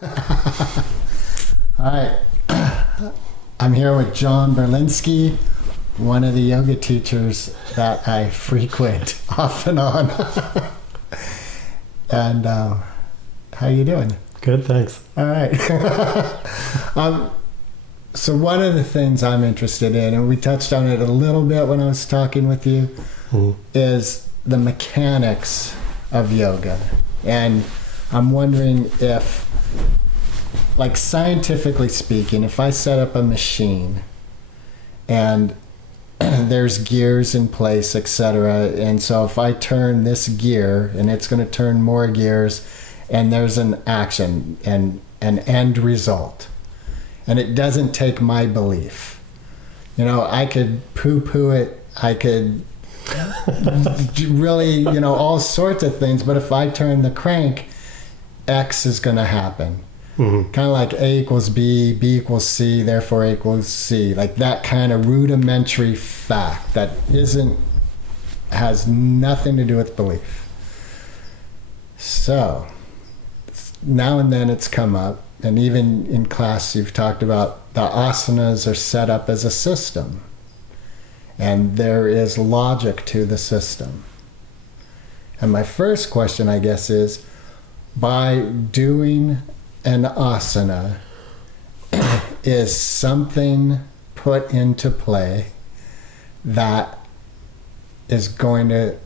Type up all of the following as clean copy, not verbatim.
Hi, I'm here with John Berlinsky, one of the yoga teachers that I frequent off and on. And how you doing? Good, thanks. All right. So one of the things I'm interested in, and we touched on it a little bit when I was talking with you, is the mechanics of yoga. And I'm wondering if, like scientifically speaking, if I set up a machine and there's gears in place, etc., and so if I turn this gear and it's going to turn more gears, and there's an action and an end result, and it doesn't take my belief, I could poo-poo it, I could really, all sorts of things, but if I turn the crank, X is going to happen. Mm-hmm. Kind of like A equals B, B equals C, therefore A equals C. Like that kind of rudimentary fact that has nothing to do with belief. So, now and then it's come up, and even in class you've talked about the asanas are set up as a system. And there is logic to the system. And my first question, I guess, is, by doing an asana, is something put into play that is going to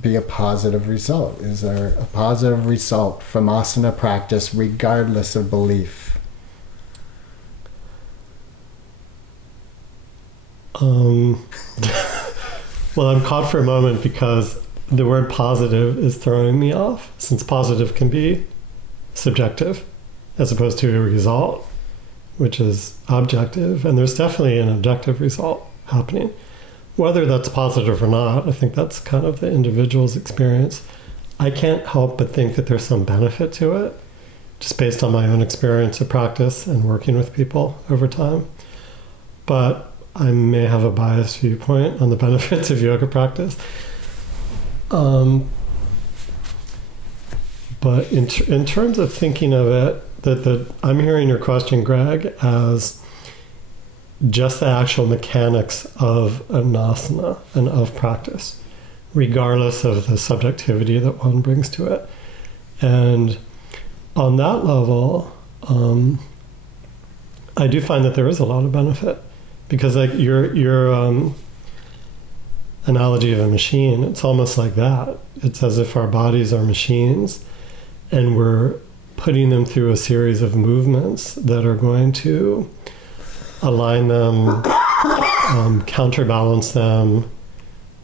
be a positive result? Is there a positive result from asana practice regardless of belief? Well, I'm caught for a moment because the word positive is throwing me off, since positive can be subjective as opposed to a result, which is objective, and there's definitely an objective result happening. Whether that's positive or not, I think that's kind of the individual's experience. I can't help but think that there's some benefit to it, just based on my own experience of practice and working with people over time. But I may have a biased viewpoint on the benefits of yoga practice. But in terms of thinking of it, that I'm hearing your question, Greg, as just the actual mechanics of an asana and of practice, regardless of the subjectivity that one brings to it. And on that level, I do find that there is a lot of benefit, because like your analogy of a machine, it's almost like that. It's as if our bodies are machines, and we're putting them through a series of movements that are going to align them, counterbalance them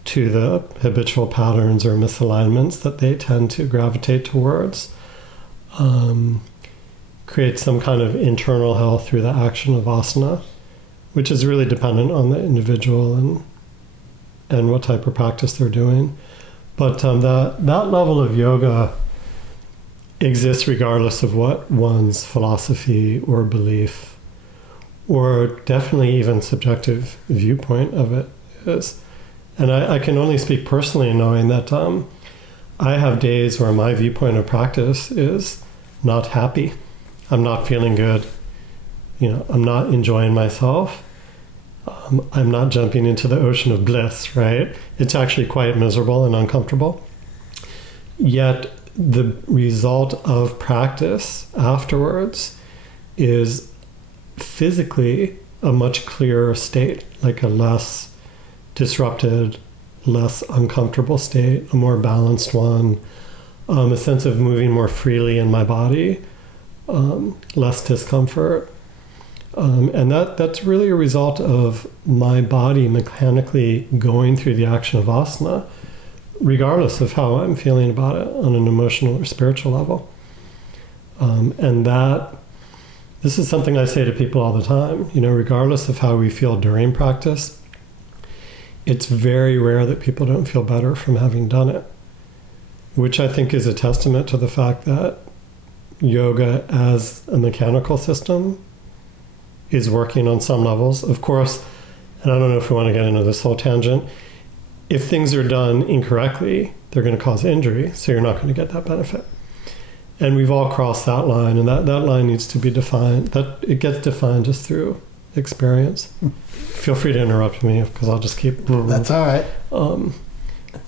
to the habitual patterns or misalignments that they tend to gravitate towards, create some kind of internal health through the action of asana, which is really dependent on the individual and what type of practice they're doing. But that level of yoga exists regardless of what one's philosophy or belief, or definitely even subjective viewpoint of it is. And I can only speak personally, knowing that I have days where my viewpoint of practice is not happy. I'm not feeling good. I'm not enjoying myself. I'm not jumping into the ocean of bliss, right? It's actually quite miserable and uncomfortable. Yet the result of practice afterwards is physically a much clearer state, like a less disrupted, less uncomfortable state, a more balanced one, a sense of moving more freely in my body, less discomfort. And that's really a result of my body mechanically going through the action of asana, regardless of how I'm feeling about it on an emotional or spiritual level. And this is something I say to people all the time, regardless of how we feel during practice, it's very rare that people don't feel better from having done it, which I think is a testament to the fact that yoga as a mechanical system is working on some levels. Of course, and I don't know if we want to get into this whole tangent, if things are done incorrectly, they're going to cause injury, so you're not going to get that benefit. And we've all crossed that line, and that line needs to be defined. That it gets defined just through experience. Feel free to interrupt me because I'll just keep moving. That's all right.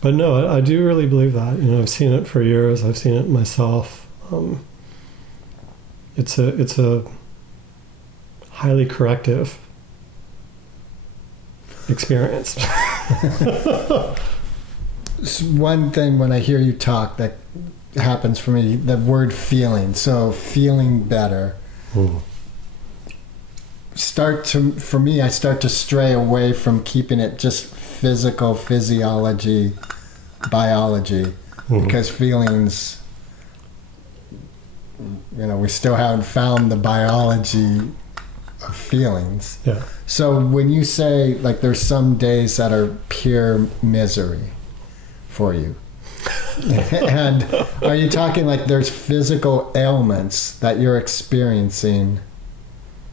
But no, I do really believe that. I've seen it for years. I've seen it myself. It's a highly corrective experience. One thing when I hear you talk that happens for me, the word feeling. So feeling better. For me, I start to stray away from keeping it just physical, physiology, biology, because feelings, we still haven't found the biology of feelings. Yeah. So when you say, like, there's some days that are pure misery for you, and are you talking like there's physical ailments that you're experiencing,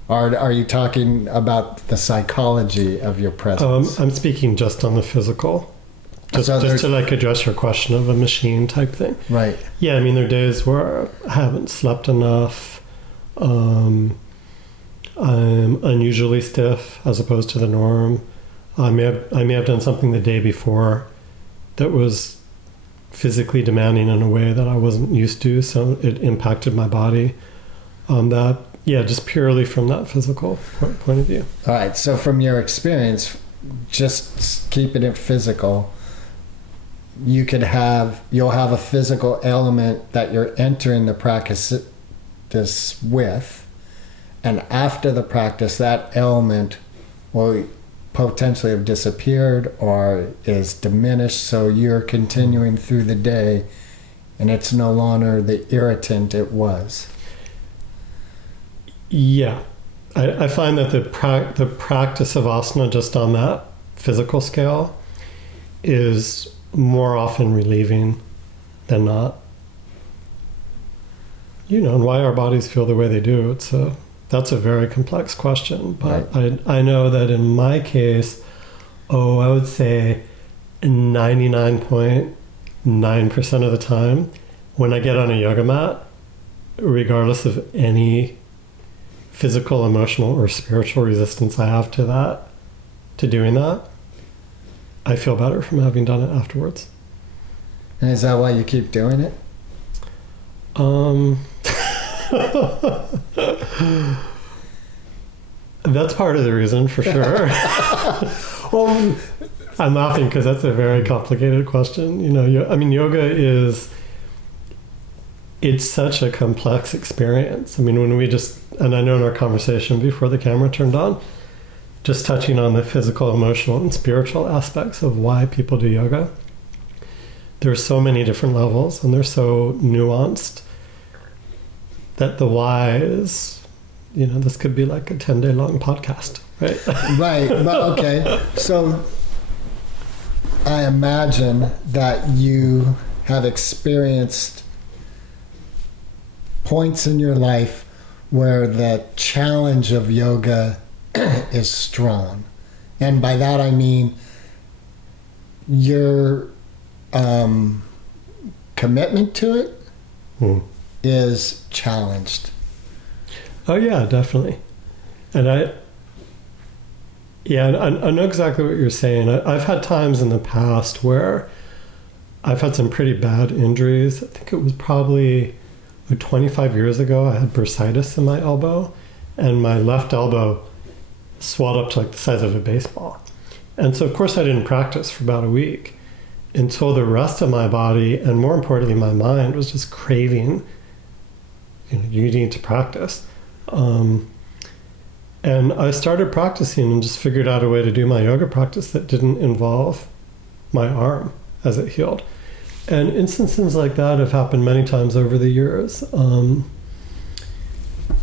or are you talking about the psychology of your presence? I'm speaking just on the physical, just to like address your question of a machine type thing. Right. Yeah, there are days where I haven't slept enough. I'm unusually stiff as opposed to the norm. I may have done something the day before that was physically demanding in a way that I wasn't used to, so it impacted my body. Just purely from that physical point of view. All right, so from your experience, just keeping it physical, you'll have a physical element that you're entering the practice with, and after the practice, that element will potentially have disappeared or is diminished, so you're continuing through the day and it's no longer the irritant it was. Yeah. I find that the practice of asana just on that physical scale is more often relieving than not. And why our bodies feel the way they do, that's a very complex question. But right. I know that in my case, I would say 99.9% of the time, when I get on a yoga mat, regardless of any physical, emotional, or spiritual resistance I have to doing that, I feel better from having done it afterwards. And is that why you keep doing it? That's part of the reason, for sure. Well, I'm laughing because that's a very complicated question. Yoga it's such a complex experience. And I know in our conversation before the camera turned on, just touching on the physical, emotional, and spiritual aspects of why people do yoga, there's so many different levels and they're so nuanced that the why is, this could be like a 10-day long podcast, right? Right. Well, okay. So I imagine that you have experienced points in your life where the challenge of yoga is strong. And by that I mean your commitment to it is challenged. Oh yeah, definitely. And I know exactly what you're saying. I've had times in the past where I've had some pretty bad injuries. I think it was probably 25 years ago. I had bursitis in my elbow, and my left elbow swelled up to like the size of a baseball. And so of course I didn't practice for about a week until the rest of my body, and more importantly my mind, was just craving, you need to practice. And I started practicing and just figured out a way to do my yoga practice that didn't involve my arm as it healed. And instances like that have happened many times over the years.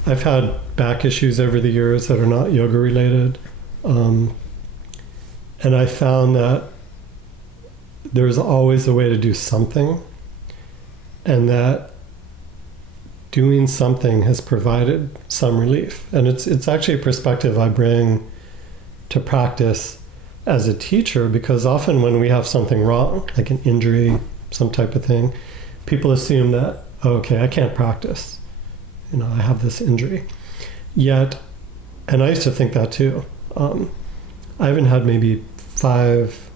I've had back issues over the years that are not yoga related. And I found that there's always a way to do something, and that doing something has provided some relief. And it's actually a perspective I bring to practice as a teacher, because often when we have something wrong, like an injury, some type of thing, people assume that oh, okay, I can't practice. I have this injury. Yet, and I used to think that too. I even had maybe 5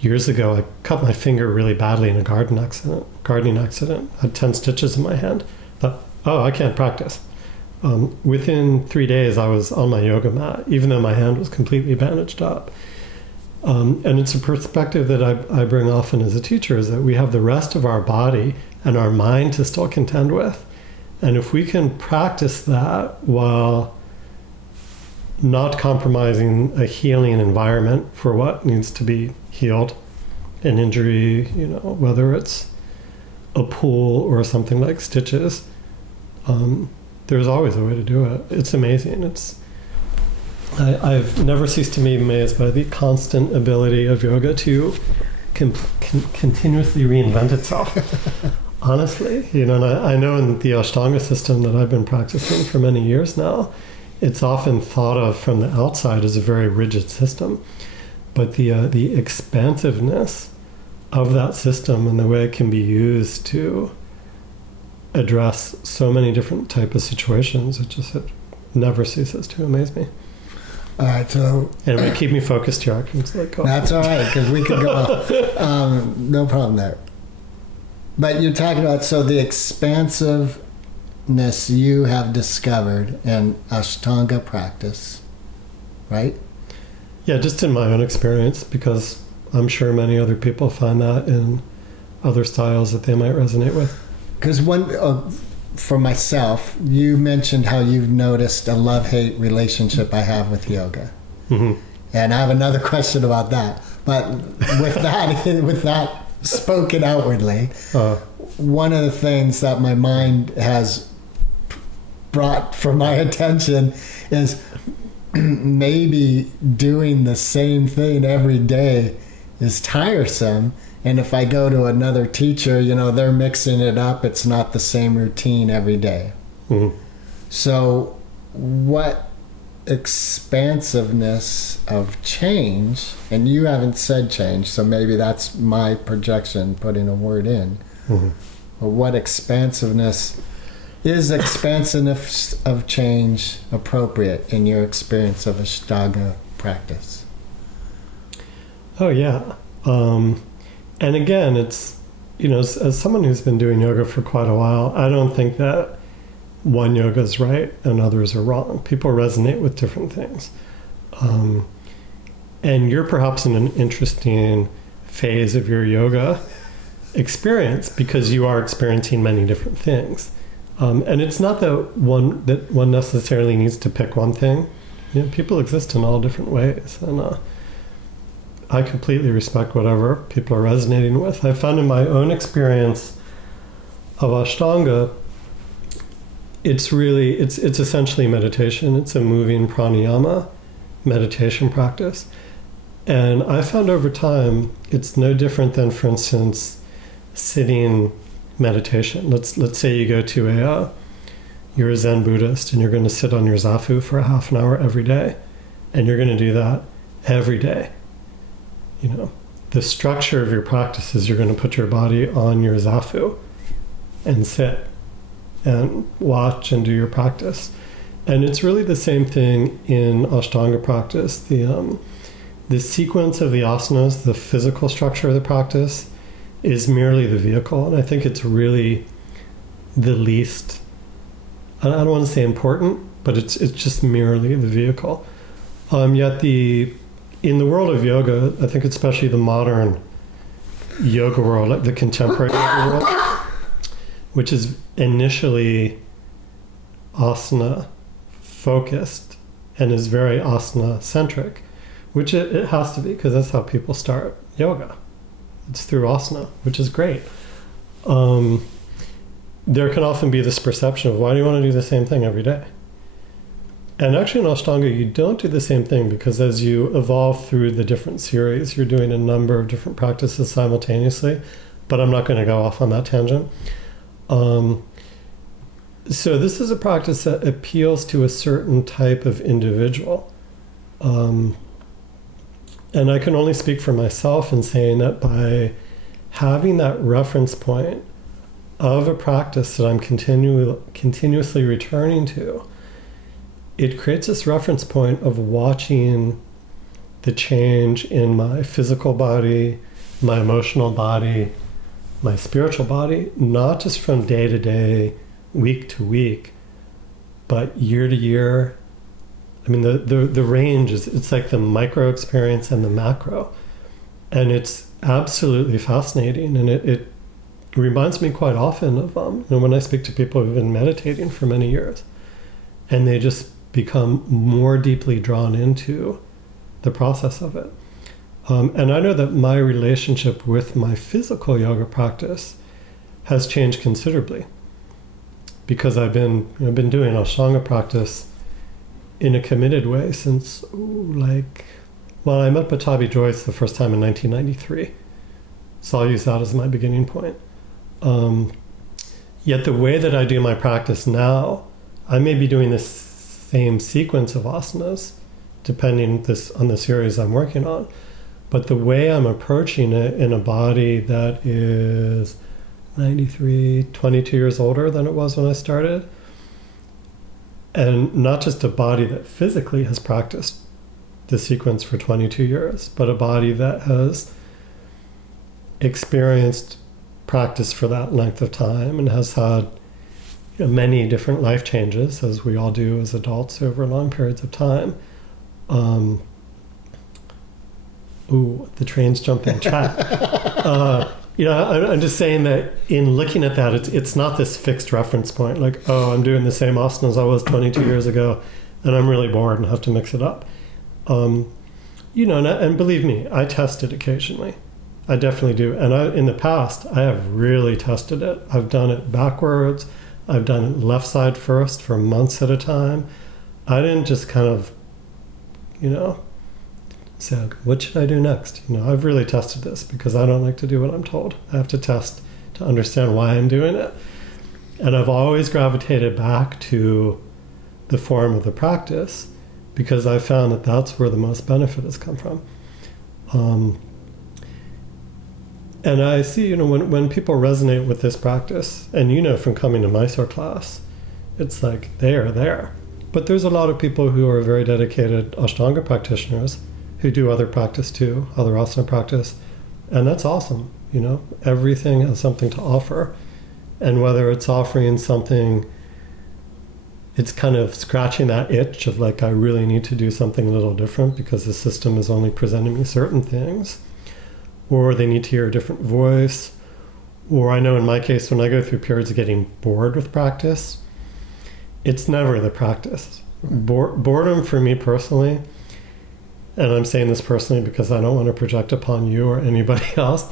years ago, I cut my finger really badly in a gardening accident. I had 10 stitches in my hand. Thought, oh, I can't practice. Within 3 days, I was on my yoga mat, even though my hand was completely bandaged up. And it's a perspective that I bring often as a teacher, is that we have the rest of our body and our mind to still contend with. And if we can practice that while not compromising a healing environment for what needs to be healed, an injury, whether it's a pull or something like stitches, there's always a way to do it. It's amazing. I've never ceased to be amazed by the constant ability of yoga to continuously reinvent itself. Honestly, and I know in the Ashtanga system that I've been practicing for many years now, it's often thought of from the outside as a very rigid system, but the expansiveness of that system and the way it can be used to address so many different type of situations, it never ceases to amaze me. All right, so... And it keep me focused here. I can go. That's all right, because we could go no problem there. But you're talking about, so the expansiveness you have discovered in Ashtanga practice, right? Yeah, just in my own experience, because I'm sure many other people find that in other styles that they might resonate with. Because for myself, you mentioned how you've noticed a love-hate relationship I have with yoga. Mm-hmm. And I have another question about that. But with that spoken outwardly, one of the things that my mind has brought for my attention is maybe doing the same thing every day is tiresome. And if I go to another teacher, they're mixing it up. It's not the same routine every day. Mm-hmm. So what expansiveness of change, and you haven't said change, so maybe that's my projection, putting a word in. Mm-hmm. But what expansiveness of change appropriate in your experience of Ashtanga practice? Oh, yeah. And again, it's, as someone who's been doing yoga for quite a while, I don't think that one yoga is right and others are wrong. People resonate with different things. And you're perhaps in an interesting phase of your yoga experience because you are experiencing many different things. And it's not that one necessarily needs to pick one thing. People exist in all different ways. And I completely respect whatever people are resonating with. I found in my own experience of Ashtanga, it's essentially meditation. It's a moving pranayama meditation practice. And I found over time, it's no different than, for instance, sitting meditation. Let's say you go to you're a Zen Buddhist and you're going to sit on your zafu for a half an hour every day. And you're going to do that every day. The structure of your practice is you're going to put your body on your zafu and sit and watch and do your practice. And it's really the same thing in Ashtanga practice. The sequence of the asanas, the physical structure of the practice, is merely the vehicle. And I think it's really the least, I don't want to say important, but it's just merely the vehicle. Yet in the world of yoga, I think especially the modern yoga world, the contemporary yoga world, which is initially asana focused and is very asana centric, which it has to be because that's how people start yoga. It's through asana, which is great. There can often be this perception of, why do you want to do the same thing every day? And actually in Ashtanga, you don't do the same thing because as you evolve through the different series, you're doing a number of different practices simultaneously, but I'm not going to go off on that tangent. So this is a practice that appeals to a certain type of individual. And I can only speak for myself in saying that by having that reference point of a practice that I'm continuously returning to, it creates this reference point of watching the change in my physical body, my emotional body, my spiritual body, not just from day to day, week to week, but year to year. I mean, the range is, it's like the micro experience and the macro. And it's absolutely fascinating. And it reminds me quite often of when I speak to people who've been meditating for many years, and they just become more deeply drawn into the process of it. And I know that my relationship with my physical yoga practice has changed considerably, because I've been doing Ashtanga practice in a committed way since I met Patabi Joyce the first time in 1993. So I'll use that as my beginning point. Yet the way that I do my practice now, I may be doing this same sequence of asanas, depending on the series I'm working on. But the way I'm approaching it in a body that is 22 years older than it was when I started, and not just a body that physically has practiced the sequence for 22 years, but a body that has experienced practice for that length of time and has had many different life changes, as we all do as adults over long periods of time. The train's jumping track. I'm just saying that in looking at that, it's not this fixed reference point, like, oh, I'm doing the same asanas I was 22 years ago, and I'm really bored and have to mix it up. And believe me, I test it occasionally. I definitely do. And in the past, I have really tested it. I've done it backwards. I've done it left side first for months at a time. I didn't just kind of, say, what should I do next? I've really tested this, because I don't like to do what I'm told. I have to test to understand why I'm doing it. And I've always gravitated back to the form of the practice, because I found that that's where the most benefit has come from. And I see, when people resonate with this practice, and from coming to Mysore class, it's like they are there. But there's a lot of people who are very dedicated Ashtanga practitioners who do other practice too, other asana practice, and that's awesome. Everything has something to offer, and whether it's offering something, it's kind of scratching that itch of like, I really need to do something a little different because the system is only presenting me certain things, or they need to hear a different voice, or I know in my case, when I go through periods of getting bored with practice, it's never the practice. Boredom for me personally, and I'm saying this personally because I don't want to project upon you or anybody else,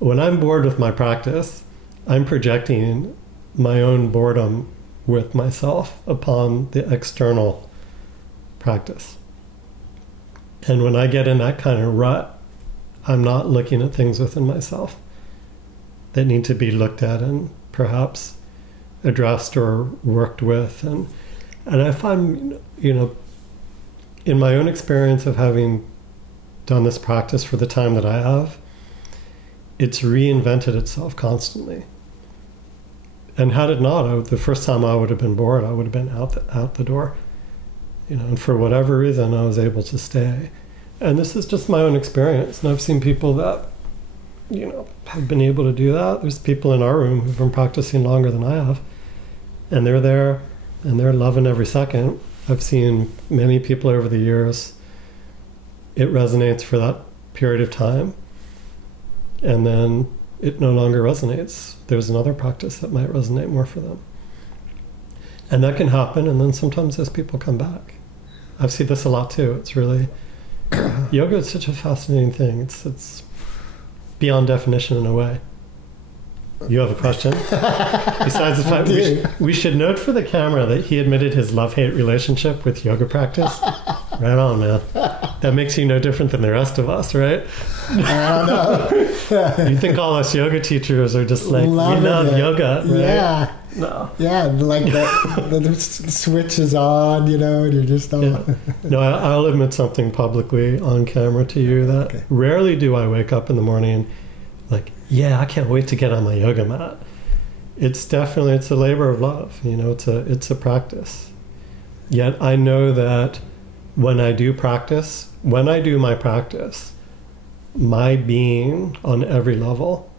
when I'm bored with my practice, I'm projecting my own boredom with myself upon the external practice. And when I get in that kind of rut, I'm not looking at things within myself that need to be looked at and perhaps addressed or worked with. And I find, in my own experience of having done this practice for the time that I have, it's reinvented itself constantly. And had it not, the first time I would have been bored, I would have been out the door. And for whatever reason, I was able to stay. And this is just my own experience. And I've seen people that, have been able to do that. There's people in our room who've been practicing longer than I have. And they're there, and they're loving every second. I've seen many people over the years, it resonates for that period of time, and then it no longer resonates. There's another practice that might resonate more for them. And that can happen, and then sometimes those people come back. I've seen this a lot too. It's really, yoga is such a fascinating thing. It's beyond definition in a way. You have a question? Besides the fact we should note for the camera that he admitted his love-hate relationship with yoga practice. Right on, man. That makes you no different than the rest of us, right? I don't know. You think all us yoga teachers are just like, we love yoga, right? Yeah. No. Yeah, like the switch is on, and you're just not. Yeah. No, I'll admit something publicly on camera to you that rarely do I wake up in the morning like, yeah, I can't wait to get on my yoga mat. it's definitely, it's a labor of love. You know, it's a practice. Yet I know that when I do my practice, my being on every level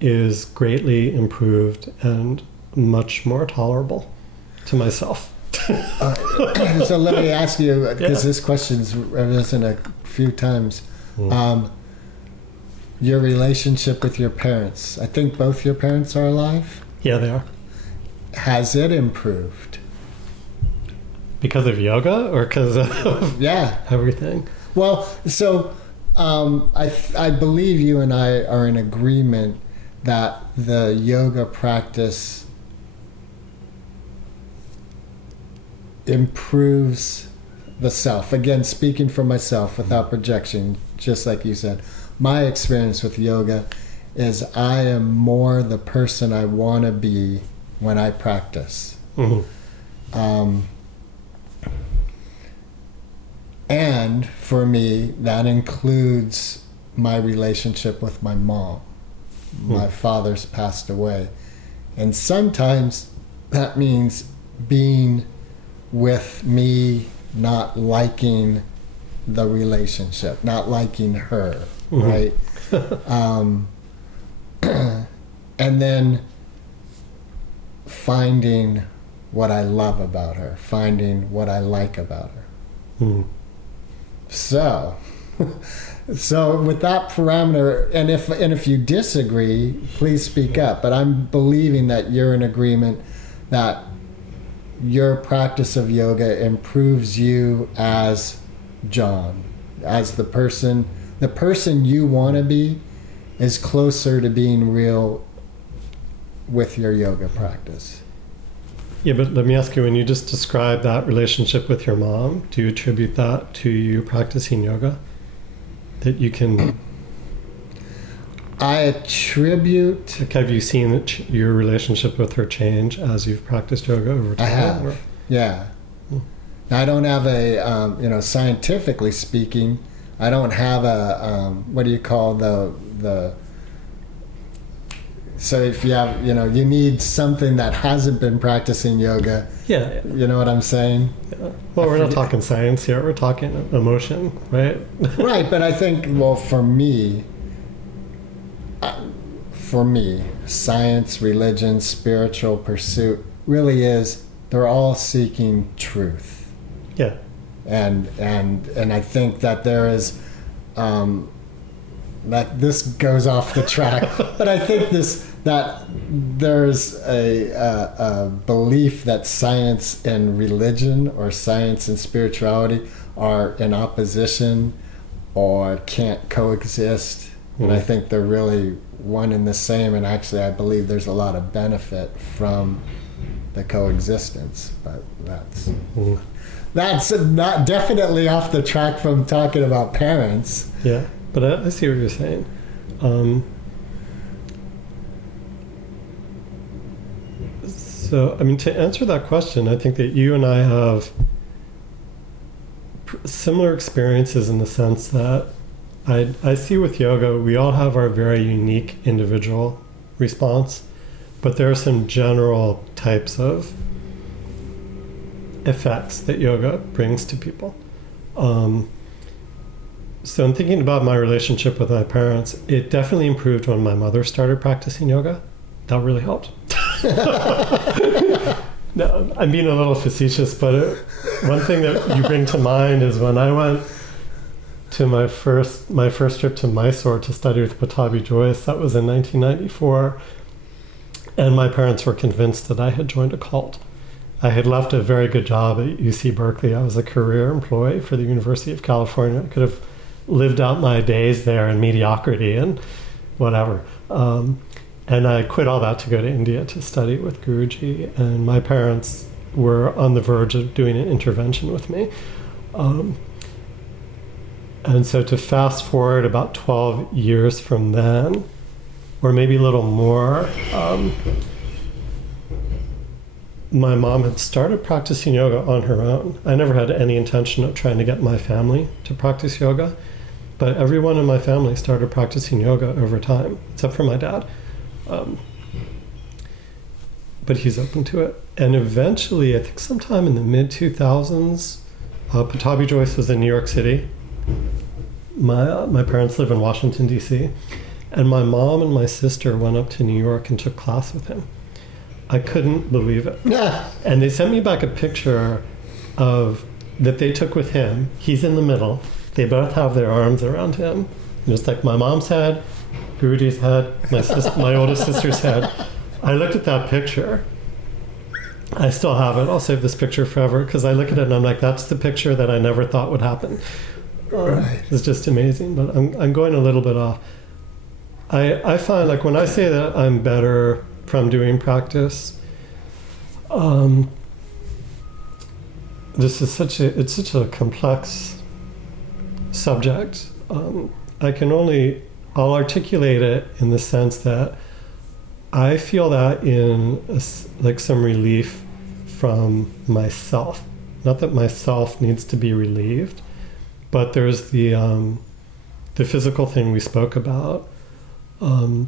is greatly improved and much more tolerable to myself. So let me ask you, because this question's arisen a few times. Your relationship with your parents. I think both your parents are alive. Yeah, they are. Has it improved? Because of yoga or because of everything? Well, so I believe you and I are in agreement that the yoga practice improves the self. Again, speaking for myself without projection, just like you said, my experience with yoga is I am more the person I want to be when I practice. And for me, that includes my relationship with my mom. My father's passed away. And sometimes that means being with me, not liking the relationship, not liking her, right? And then finding what I love about her, finding what I like about her. So with that parameter, and if you disagree, please speak up. But I'm believing that you're in agreement that your practice of yoga improves you as John, as the person you want to be is closer to being real with your yoga practice. Yeah, but let me ask you, when you just described that relationship with your mom, do you attribute that to you practicing yoga? That you can... I attribute... Like, have you seen your relationship with her change as you've practiced yoga over time? I have, yeah. I don't have a, scientifically speaking, I don't have a, what do you call the so if you have, you need something that hasn't been practicing yoga. Yeah. You know what I'm saying? Yeah. Well, we're not talking science here. We're talking emotion, right? Right, but I think, well, for me, science, religion, spiritual pursuit really is, they're all seeking truth. Yeah. And I think that there is, that this goes off the track, but I think that there's a belief that science and religion or science and spirituality are in opposition or can't coexist. And I think they're really one and the same. And actually, I believe there's a lot of benefit from the coexistence. But that's not definitely off the track from talking about parents. Yeah, but I see what you're saying. So, I mean, to answer that question, I think that you and I have similar experiences in the sense that I see with yoga, we all have our very unique individual response, but there are some general types of effects that yoga brings to people. So in thinking about my relationship with my parents, it definitely improved when my mother started practicing yoga. That really helped. No, I'm being a little facetious, but one thing that you bring to mind is when I went to my first trip to Mysore to study with Pattabhi Jois. That was in 1994, and my parents were convinced that I had joined a cult. I had left a very good job at UC Berkeley. I was a career employee for the University of California. I could have lived out my days there in mediocrity and whatever. And I quit all that to go to India to study with Guruji. And my parents were on the verge of doing an intervention with me. And so to fast forward about 12 years from then, or maybe a little more, my mom had started practicing yoga on her own. I never had any intention of trying to get my family to practice yoga, but everyone in my family started practicing yoga over time, except for my dad. but he's open to it. And eventually, I think sometime in the mid-2000s, Patabi Joyce was in New York City. My parents live in Washington, D.C., and my mom and my sister went up to New York and took class with him. I couldn't believe it. And they sent me back a picture of that they took with him. He's in the middle. They both have their arms around him. And it's like my mom's head, Guruji's head, my oldest sister's head. I looked at that picture. I still have it. I'll save this picture forever because I look at it and I'm like, that's the picture that I never thought would happen. Right. It's just amazing. But I'm going a little bit off. I find like when I say that I'm better from doing practice, this is such a complex subject. I'll articulate it in the sense that I feel that in like some relief from myself. Not that myself needs to be relieved, but there's the physical thing we spoke about. I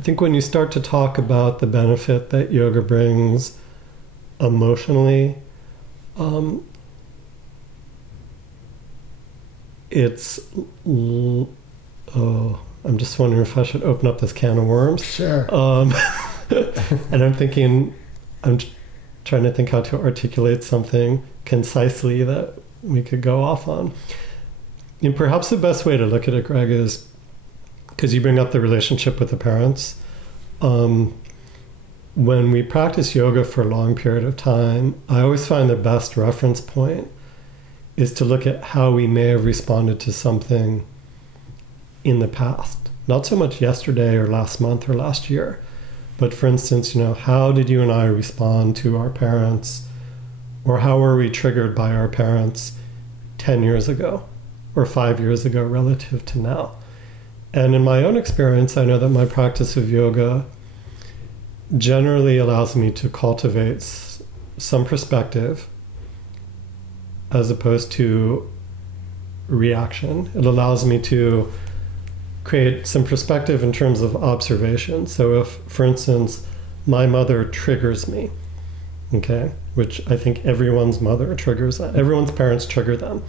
think when you start to talk about the benefit that yoga brings emotionally, I'm just wondering if I should open up this can of worms. Sure. And I'm trying to think how to articulate something concisely that we could go off on. And perhaps the best way to look at it, Greg, is because you bring up the relationship with the parents. When we practice yoga for a long period of time, I always find the best reference point is to look at how we may have responded to something in the past. Not so much yesterday or last month or last year, but for instance, how did you and I respond to our parents, or how were we triggered by our parents 10 years ago or 5 years ago relative to now? And in my own experience, I know that my practice of yoga generally allows me to cultivate some perspective as opposed to reaction. It allows me to create some perspective in terms of observation. So if, for instance, my mother triggers me, okay, which I think everyone's mother triggers, everyone's parents trigger them.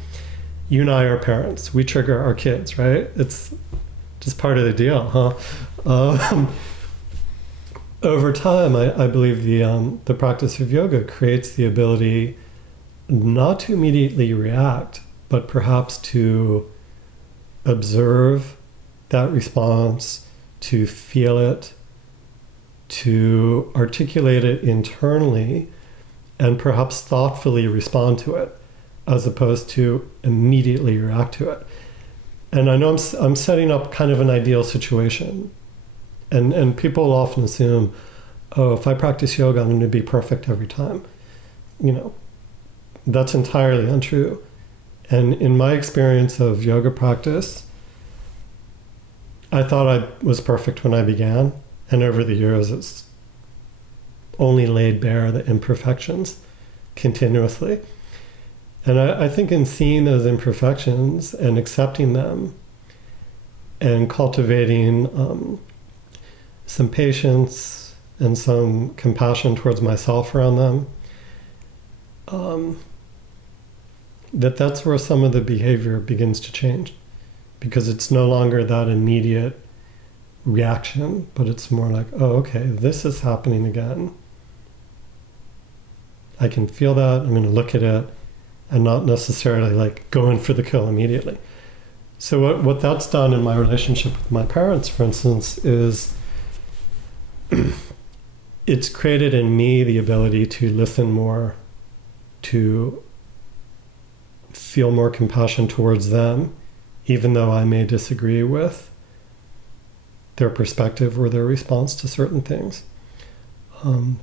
You and I are parents. We trigger our kids, right? It's just part of the deal, huh? Over time, I believe the practice of yoga creates the ability not to immediately react, but perhaps to observe that response, to feel it, to articulate it internally, and perhaps thoughtfully respond to it, as opposed to immediately react to it. And I know I'm setting up kind of an ideal situation. And people often assume, oh, if I practice yoga, I'm going to be perfect every time. That's entirely untrue. And in my experience of yoga practice, I thought I was perfect when I began. And over the years, it's only laid bare the imperfections continuously. And I think in seeing those imperfections and accepting them and cultivating some patience and some compassion towards myself around them, that's where some of the behavior begins to change, because it's no longer that immediate reaction, but it's more like, oh, okay, this is happening again. I can feel that. I'm going to look at it and not necessarily like go in for the kill immediately. So what that's done in my relationship with my parents, for instance, is it's created in me the ability to listen more, to feel more compassion towards them, even though I may disagree with their perspective or their response to certain things. And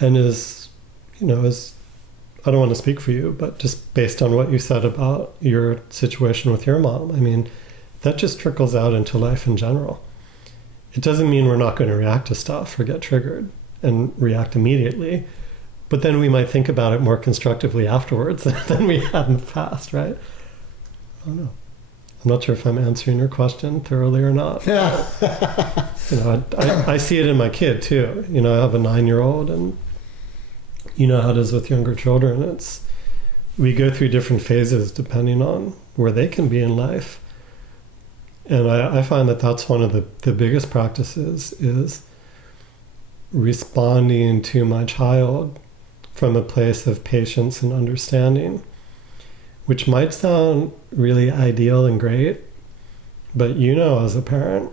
as I don't want to speak for you, but just based on what you said about your situation with your mom, I mean, that just trickles out into life in general. It doesn't mean we're not going to react to stuff or get triggered and react immediately, but then we might think about it more constructively afterwards than we had in the past, right? I don't know. I'm not sure if I'm answering your question thoroughly or not. I see it in my kid too. I have a 9-year-old, and how it is with younger children. We go through different phases depending on where they can be in life. And I find that that's one of the biggest practices, is responding to my child from a place of patience and understanding, which might sound really ideal and great, but as a parent,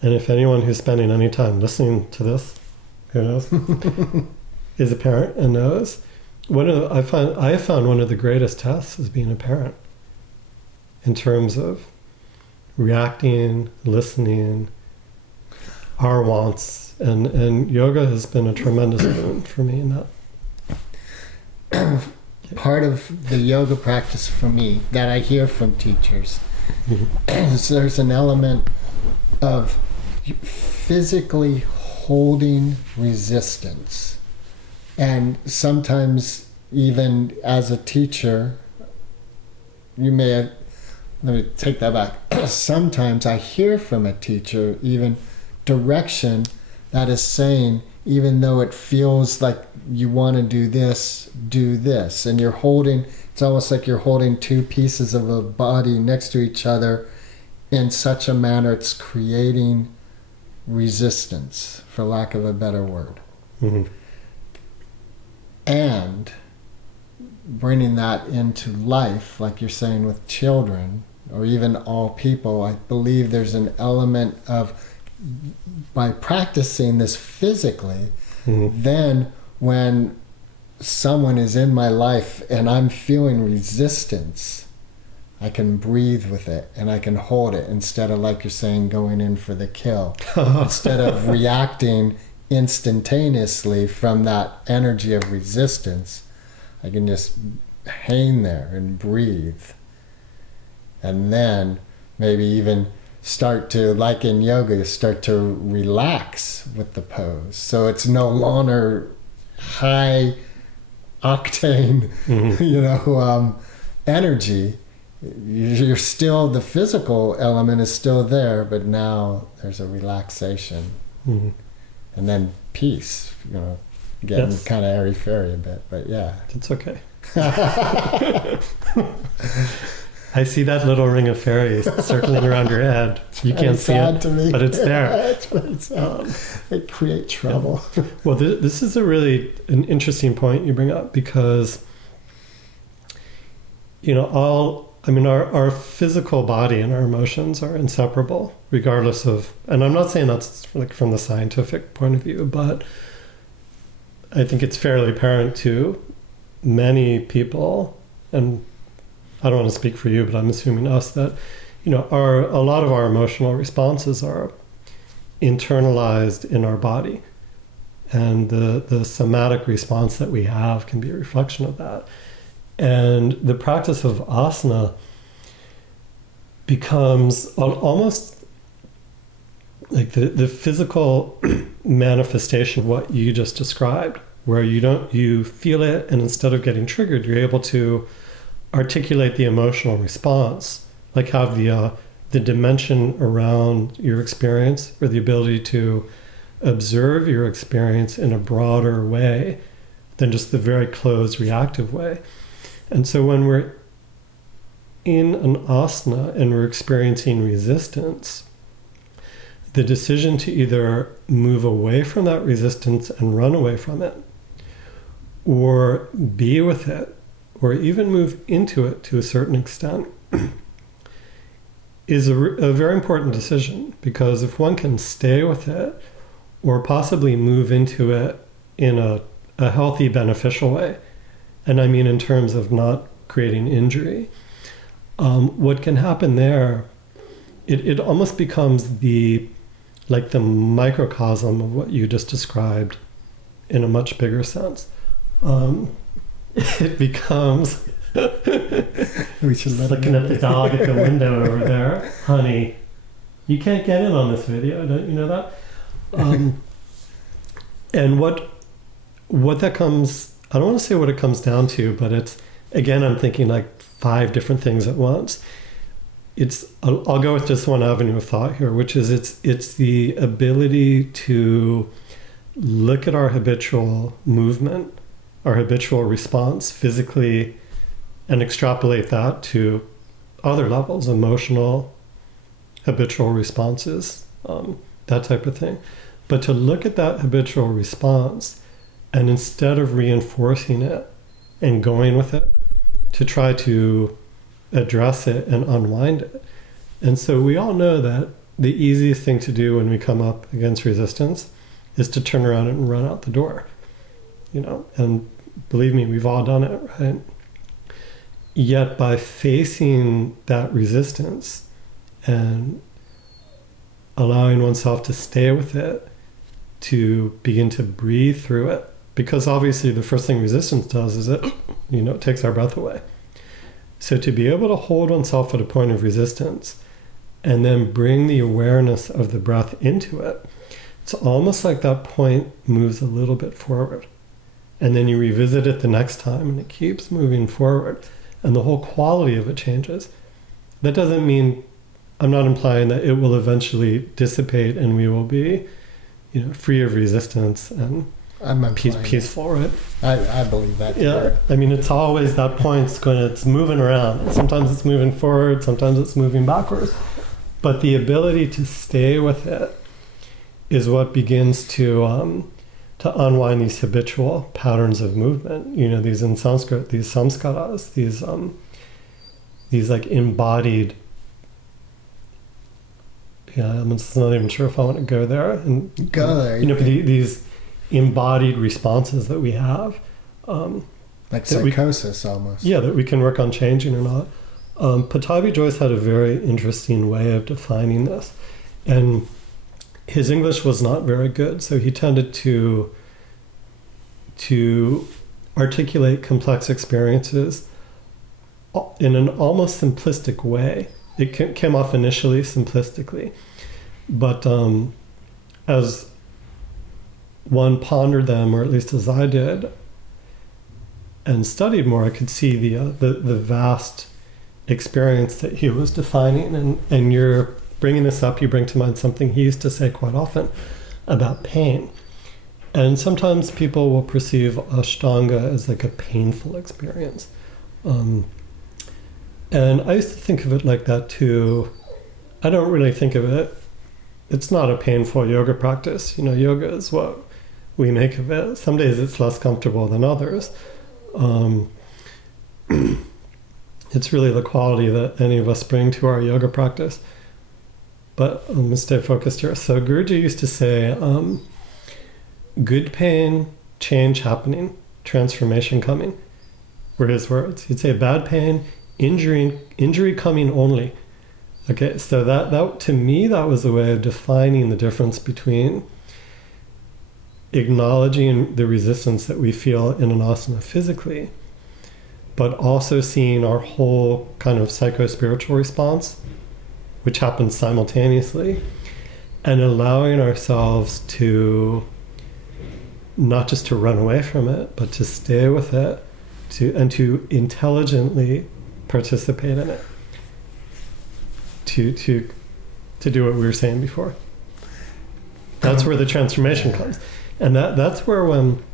and if anyone who's spending any time listening to this, who knows, is a parent and knows, I have found one of the greatest tests is being a parent, in terms of reacting, listening, our wants, and yoga has been a tremendous boon for me in that. Part of the yoga practice for me that I hear from teachers is there's an element of physically holding resistance. And sometimes, even as a teacher, let me take that back. Sometimes I hear from a teacher even direction that is saying, even though it feels like you want to do this, and it's almost like you're holding two pieces of a body next to each other in such a manner it's creating resistance, for lack of a better word. Mm-hmm. And bringing that into life, like you're saying with children, or even all people, I believe there's an element of, by practicing this physically, then when someone is in my life and I'm feeling resistance, I can breathe with it and I can hold it, instead of, like you're saying, going in for the kill. Instead of reacting instantaneously from that energy of resistance, I can just hang there and breathe. And then maybe even start to, like in yoga, start to relax with the pose. So it's no longer high octane, energy. You're still, the physical element is still there, but now there's a relaxation. Mm-hmm. And then peace, getting kind of airy-fairy a bit, but yeah. It's okay. I see that little ring of fairies circling around your head. You can't see it, but it's there. They create trouble. Well, this is an interesting point you bring up, because, our physical body and our emotions are inseparable, regardless of, and I'm not saying that's like from the scientific point of view, but I think it's fairly apparent to many people, and I don't want to speak for you, but I'm assuming us, that, a lot of our emotional responses are internalized in our body. And the somatic response that we have can be a reflection of that. And the practice of asana becomes almost like the physical manifestation of what you just described, where you feel it, and instead of getting triggered, you're able to articulate the emotional response, like have the dimension around your experience, or the ability to observe your experience in a broader way than just the very closed reactive way. And so when we're in an asana and we're experiencing resistance, the decision to either move away from that resistance and run away from it, or be with it, or even move into it to a certain extent, is a very important decision. Because if one can stay with it, or possibly move into it in a healthy, beneficial way, and I mean in terms of not creating injury, what can happen there, it almost becomes the microcosm of what you just described in a much bigger sense. It becomes looking at the dog at the window over there. Honey, you can't get in on this video, don't you know that? And what that comes, I don't want to say what it comes down to, but it's, again, I'm thinking like 5 different things at once. I'll go with just one avenue of thought here, which is it's the ability to look at our habitual movement, our habitual response physically, and extrapolate that to other levels, emotional, habitual responses, that type of thing. But to look at that habitual response, and instead of reinforcing it and going with it, to try to address it and unwind it. And so we all know that the easiest thing to do when we come up against resistance is to turn around and run out the door, and believe me, we've all done it, right? Yet by facing that resistance and allowing oneself to stay with it, to begin to breathe through it, because obviously the first thing resistance does is it takes our breath away. So to be able to hold oneself at a point of resistance and then bring the awareness of the breath into it, it's almost like that point moves a little bit forward. And then you revisit it the next time and it keeps moving forward. And the whole quality of it changes. That doesn't mean, I'm not implying that it will eventually dissipate and we will be, free of resistance and peaceful, right? I believe that. Yeah, I mean, it's always that point. It's moving around. Sometimes it's moving forward. Sometimes it's moving backwards. But the ability to stay with it is what begins to unwind these habitual patterns of movement. These in Sanskrit, these samskaras, these like embodied. Yeah, I'm just not even sure if I want to go there. And go there. These embodied responses that we have, like psychosis almost. Yeah, that we can work on changing or not. Pattabhi Jois had a very interesting way of defining this, and his English was not very good, so he tended to articulate complex experiences in an almost simplistic way. It came off initially simplistically, but as one pondered them, or at least as I did, and studied more, I could see the vast experience that he was defining. And you're bringing this up, you bring to mind something he used to say quite often about pain. And sometimes people will perceive Ashtanga as like a painful experience. And I used to think of it like that too. I don't really think of it. It's not a painful yoga practice. Yoga is what we make of it. Some days it's less comfortable than others. It's really the quality that any of us bring to our yoga practice. But I'm going to stay focused here. So Guruji used to say, good pain, change happening, transformation coming, were his words. He'd say bad pain, injury coming only. Okay, so that to me, that was a way of defining the difference between acknowledging the resistance that we feel in an asana physically, but also seeing our whole kind of psycho-spiritual response, which happens simultaneously, and allowing ourselves to not just to run away from it, but to stay with it, and to intelligently participate in it, to do what we were saying before. That's where the transformation comes. And that's where when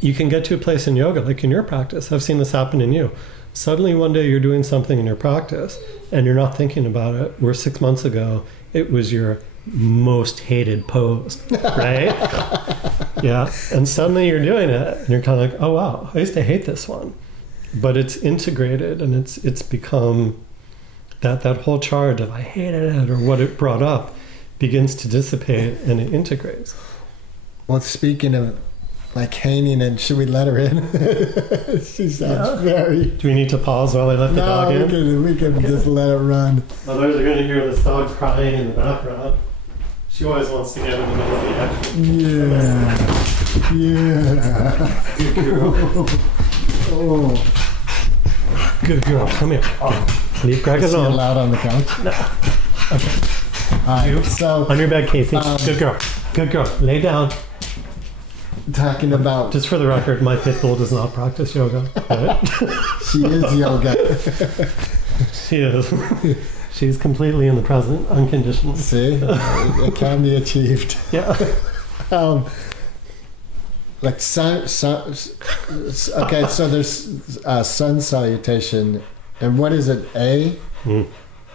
you can get to a place in yoga, like in your practice, I've seen this happen in you. Suddenly one day you're doing something in your practice and you're not thinking about it, where 6 months ago it was your most hated pose, right? Yeah. And suddenly you're doing it and you're kind of like, oh wow, I used to hate this one. But it's integrated and it's become that whole charge of I hated it or what it brought up begins to dissipate and it integrates. Well, speaking of like hating, and should we let her in? She sounds very... Do we need to pause while I let the dog in? No, we can just let it run. Others are going to hear this dog crying in the background. She always wants to get in the middle of the action. Yeah. Good girl. Oh. Good girl. Come here. Leave Greg Is alone. she allowed on the couch? No. Okay. All right, so... On your bed, Casey. Good girl. Good girl. Lay down. Talking about... Just for the record, my pit bull does not practice yoga. Right? She is yoga. She is. She's completely in the present, unconditionally. See, it can be achieved. Yeah. Like sun. Okay, so there's sun salutation, and what is it? A.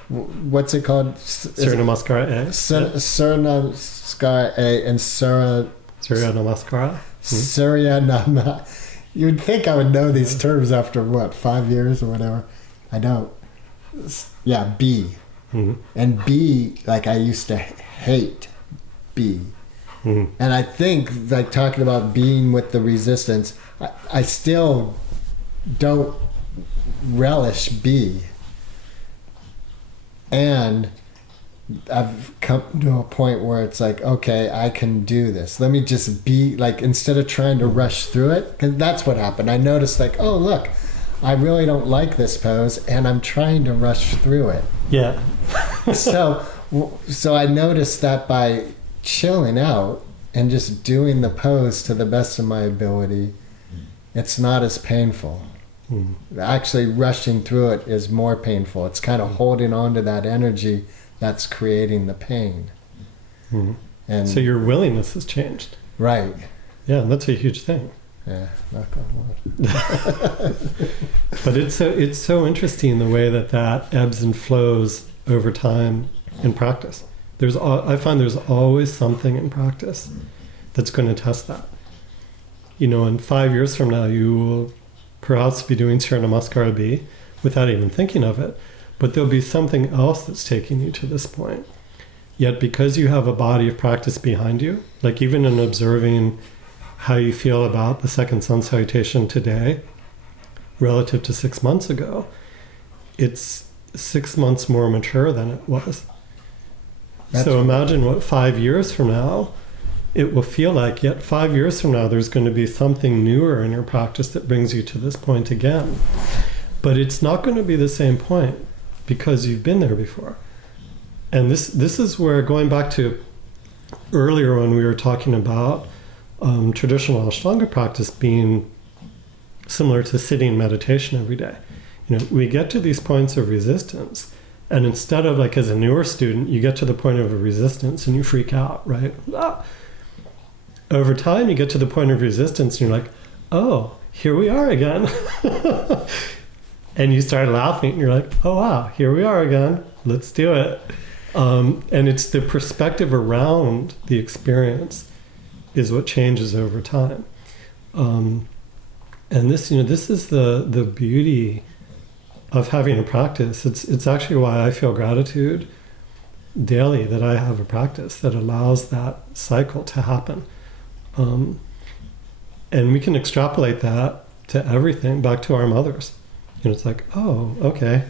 What's it called? Surya Namaskara A. Surya Namaskara A and Surya Namaskara. Surya Nama. You would think I would know these terms after what, 5 years or whatever. I don't. Yeah, B. And B, like I used to hate B. And I think, like talking about being with the resistance, I still don't relish B. And I've come to a point where it's like, okay, I can do this. Let me just be, like, instead of trying to rush through it, because that's what happened. I noticed, like, oh, look, I really don't like this pose, and I'm trying to rush through it. Yeah. So I noticed that by chilling out and just doing the pose to the best of my ability, it's not as painful. Actually, rushing through it is more painful. It's kind of holding on to that energy that's creating the pain. And so your willingness has changed. Right. Yeah, that's a huge thing. Yeah, knock on wood. But it's so interesting the way that ebbs and flows over time in practice. I find there's always something in practice that's going to test that. In 5 years from now, you will perhaps be doing Surya Namaskara B without even thinking of it, but there'll be something else that's taking you to this point. Yet because you have a body of practice behind you, like even in observing how you feel about the second sun salutation today relative to 6 months ago, it's 6 months more mature than it was. So imagine what 5 years from now it will feel like. Yet 5 years from now, there's going to be something newer in your practice that brings you to this point again. But it's not going to be the same point because you've been there before. And this is where, going back to earlier when we were talking about traditional Ashtanga practice being similar to sitting meditation every day. We get to these points of resistance, and instead of, like, as a newer student, you get to the point of a resistance and you freak out, right? Over time, you get to the point of resistance and you're like, oh, here we are again. And you start laughing and you're like, oh, wow, here we are again. Let's do it. And it's the perspective around the experience is what changes over time. And this is the beauty of having a practice. It's actually why I feel gratitude daily that I have a practice that allows that cycle to happen. And we can extrapolate that to everything, back to our mothers. It's like, oh, okay,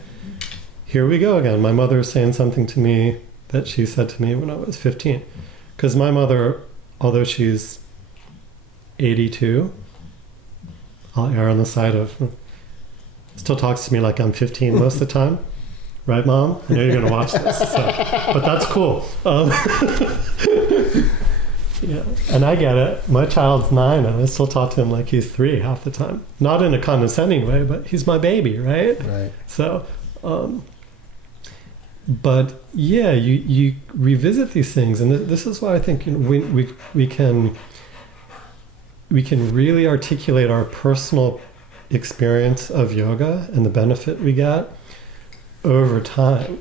here we go again. My mother is saying something to me that she said to me when I was 15. Because my mother, although she's 82, I'll err on the side of, still talks to me like I'm 15 most of the time. Right, Mom? I know you're going to watch this. But that's cool. Yeah, and I get it. My child's 9, and I still talk to him like he's 3 half the time. Not in a condescending way, but he's my baby, right? Right. So, but yeah, you revisit these things, and this is why I think we can really articulate our personal experience of yoga and the benefit we get over time.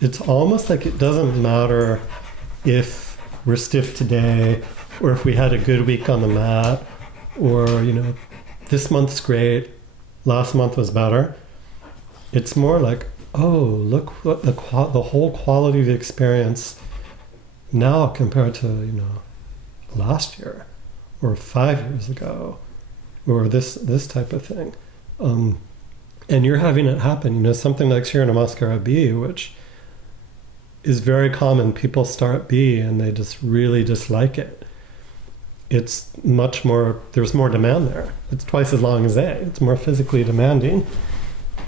It's almost like it doesn't matter if we're stiff today, or if we had a good week on the mat, or, this month's great, last month was better. It's more like, oh, look what the whole quality of the experience now compared to, last year, or 5 years ago, or this type of thing. And you're having it happen, something like Surya Namaskara B, which is very common. People start B and they just really dislike it. It's much more, there's more demand there. It's twice as long as A. It's more physically demanding.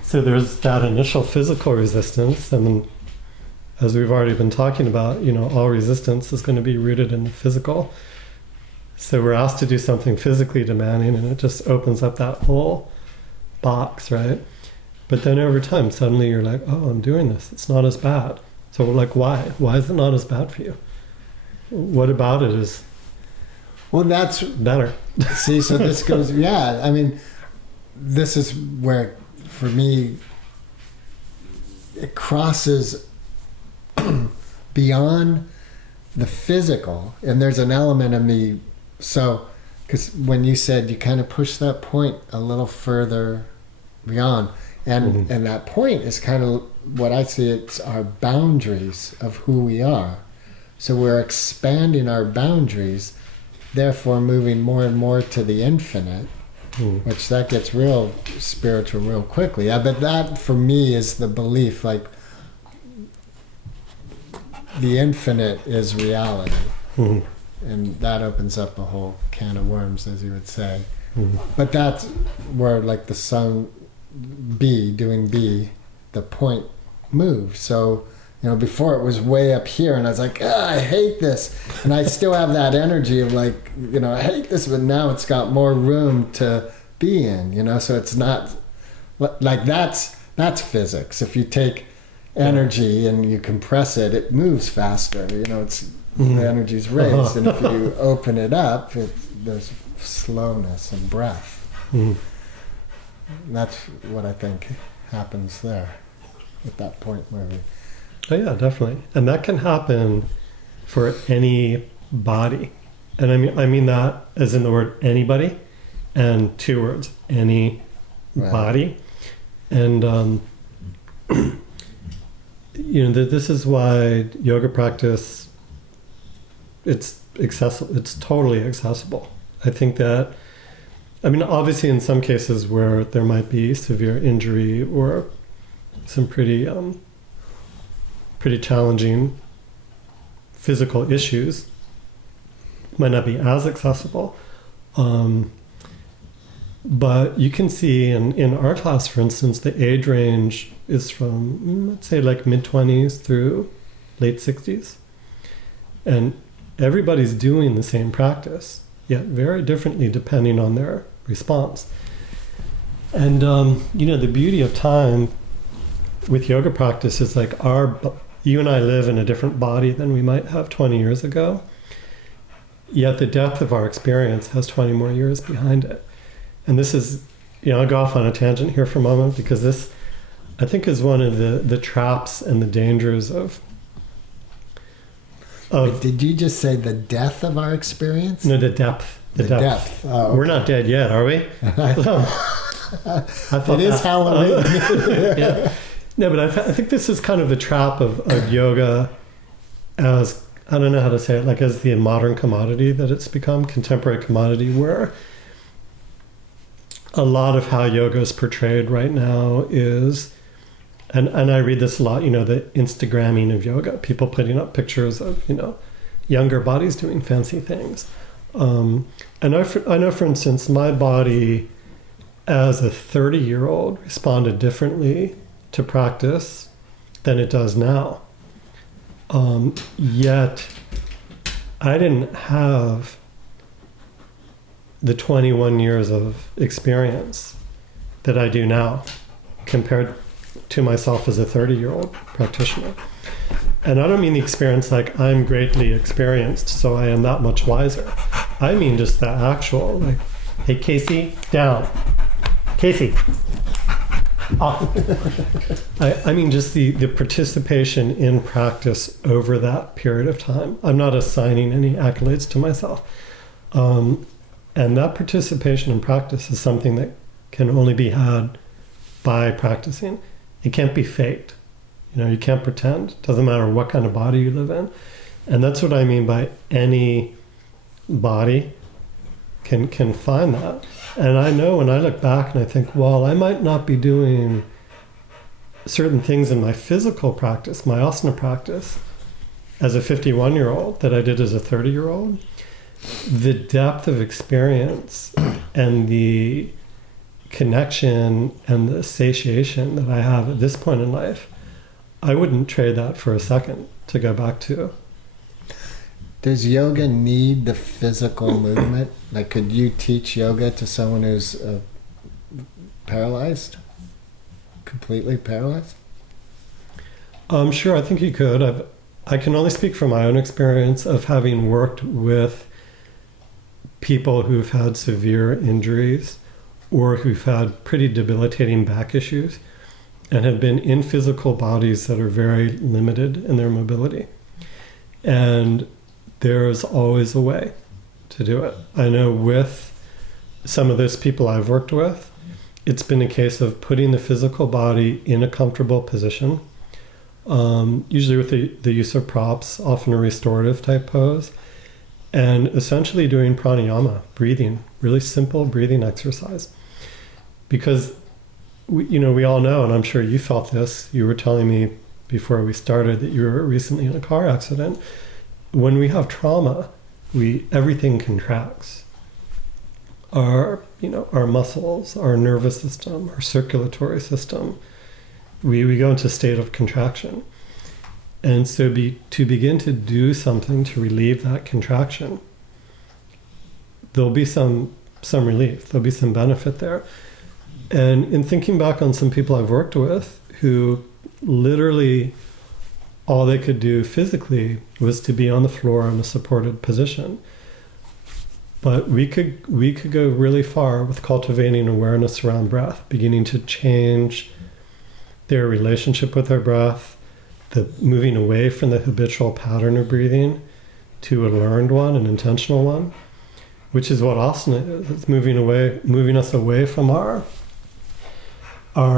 So there's that initial physical resistance, and then, as we've already been talking about, all resistance is going to be rooted in the physical. So we're asked to do something physically demanding, and it just opens up that whole box, right? But then over time, suddenly you're like, oh, I'm doing this. It's not as bad. So like, why? Why is it not as bad for you? What about it is that's better? See, so this goes, yeah, I mean, this is where, for me, it crosses beyond the physical, and there's an element of me, so, because when you said you kind of push that point a little further beyond, and that point is kind of what I see, it's our boundaries of who we are. So we're expanding our boundaries, therefore moving more and more to the infinite, which that gets real spiritual real quickly. Yeah, but that for me is the belief, like the infinite is reality. And that opens up a whole can of worms, as you would say. But that's where like the song B, doing B, the point moved. So, you know, before it was way up here and I was like, I hate this. And I still have that energy of like, you know, I hate this, but now it's got more room to be in, you know, so it's not like that's physics. If you take energy and you compress it, it moves faster, you know, it's the energy's raised. And if you open it up, there's slowness and breath. That's what I think happens there at that point movie. Oh yeah, definitely. And that can happen for any body. And I mean that as in the word anybody, and two words, any body. And you know, this is why yoga practice, it's accessible, it's totally accessible. I think that, I mean, obviously in some cases where there might be severe injury or some pretty challenging physical issues, might not be as accessible. But you can see in our class, for instance, the age range is from, let's say, like mid-20s through late 60s. And everybody's doing the same practice, yet very differently depending on their response. And, you know, the beauty of time with yoga practice is like you and I live in a different body than we might have 20 years ago, yet the depth of our experience has 20 more years behind it. And this is, you know, I'll go off on a tangent here for a moment, because this, I think, is one of the traps and the dangers of Wait, did you just say the death of our experience? No, the depth. The depth. Oh, okay. We're not dead yet, are we? I thought it is Halloween. Yeah. No, but I think this is kind of the trap of yoga as, I don't know how to say it, like as the modern commodity that it's become, contemporary commodity, where a lot of how yoga is portrayed right now is, and I read this a lot, you know, the Instagramming of yoga, people putting up pictures of, you know, younger bodies doing fancy things. And I know, for instance, my body as a 30-year-old responded differently to practice than it does now. Yet I didn't have the 21 years of experience that I do now compared to myself as a 30-year-old practitioner. And I don't mean the experience like I'm greatly experienced, so I am that much wiser. I mean just the actual, like, hey, Casey, down. Casey, off. I mean just the participation in practice over that period of time. I'm not assigning any accolades to myself. And that participation in practice is something that can only be had by practicing. It can't be faked. You know, you can't pretend. It doesn't matter what kind of body you live in. And that's what I mean by any body can find that. And I know when I look back and I think, well, I might not be doing certain things in my physical practice, my asana practice, as a 51-year-old that I did as a 30-year-old. The depth of experience and the connection and the satiation that I have at this point in life, I wouldn't trade that for a second to go back to. Does yoga need the physical movement? Like, could you teach yoga to someone who's paralyzed? completely paralyzed? Sure, I think you could. I can only speak from my own experience of having worked with people who've had severe injuries or who've had pretty debilitating back issues and have been in physical bodies that are very limited in their mobility. And there's always a way to do it. I know with some of those people I've worked with, it's been a case of putting the physical body in a comfortable position, usually with the use of props, often a restorative type pose, and essentially doing pranayama, breathing, really simple breathing exercise. Because we all know, and I'm sure you felt this, you were telling me before we started that you were recently in a car accident. When we have trauma, everything contracts. Our muscles, our nervous system, our circulatory system, we go into a state of contraction. And so to begin to do something to relieve that contraction, there'll be some relief, there'll be some benefit there. And in thinking back on some people I've worked with who literally all they could do physically was to be on the floor in a supported position. But we could go really far with cultivating awareness around breath, beginning to change their relationship with their breath, the moving away from the habitual pattern of breathing to a learned one, an intentional one, which is what asana is. It's moving us away from our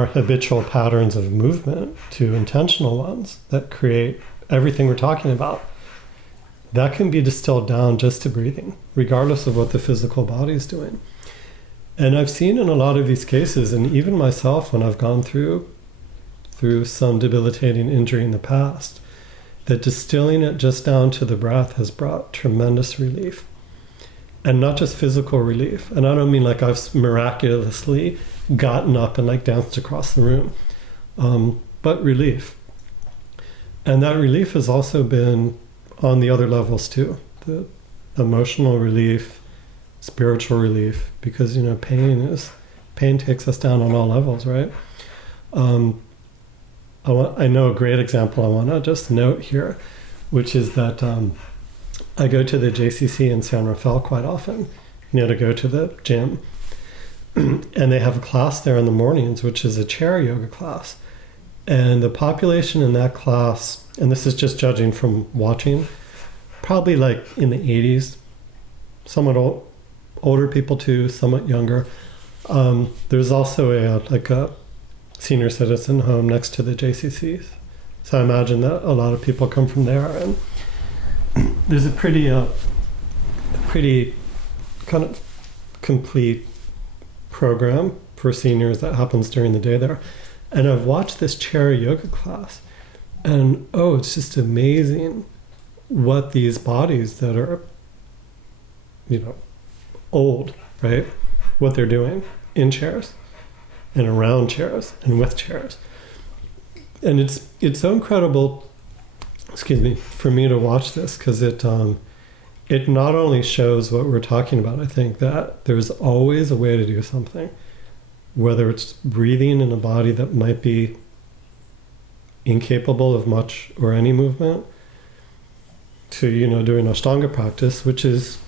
habitual patterns of movement to intentional ones that create everything we're talking about. That can be distilled down just to breathing, regardless of what the physical body is doing. And I've seen in a lot of these cases, and even myself when I've gone through some debilitating injury in the past, that distilling it just down to the breath has brought tremendous relief. And not just physical relief. And I don't mean like I've miraculously gotten up and like danced across the room, but relief. And that relief has also been on the other levels too. The emotional relief, spiritual relief, because pain takes us down on all levels, right? I know a great example I want to just note here, which is that I go to the JCC in San Rafael quite often, to go to the gym. And they have a class there in the mornings, which is a chair yoga class. And the population in that class, and this is just judging from watching, probably like in the 80s, somewhat older people too, somewhat younger. There's also a senior citizen home next to the JCCs. So I imagine that a lot of people come from there. And there's a pretty kind of complete program for seniors that happens during the day there. And I've watched this chair yoga class, and it's just amazing what these bodies that are, old, right? What they're doing in chairs and around chairs and with chairs. And it's so incredible, for me to watch this, because it not only shows what we're talking about, I think, that there's always a way to do something, whether it's breathing in a body that might be incapable of much or any movement, to, doing Ashtanga practice, which is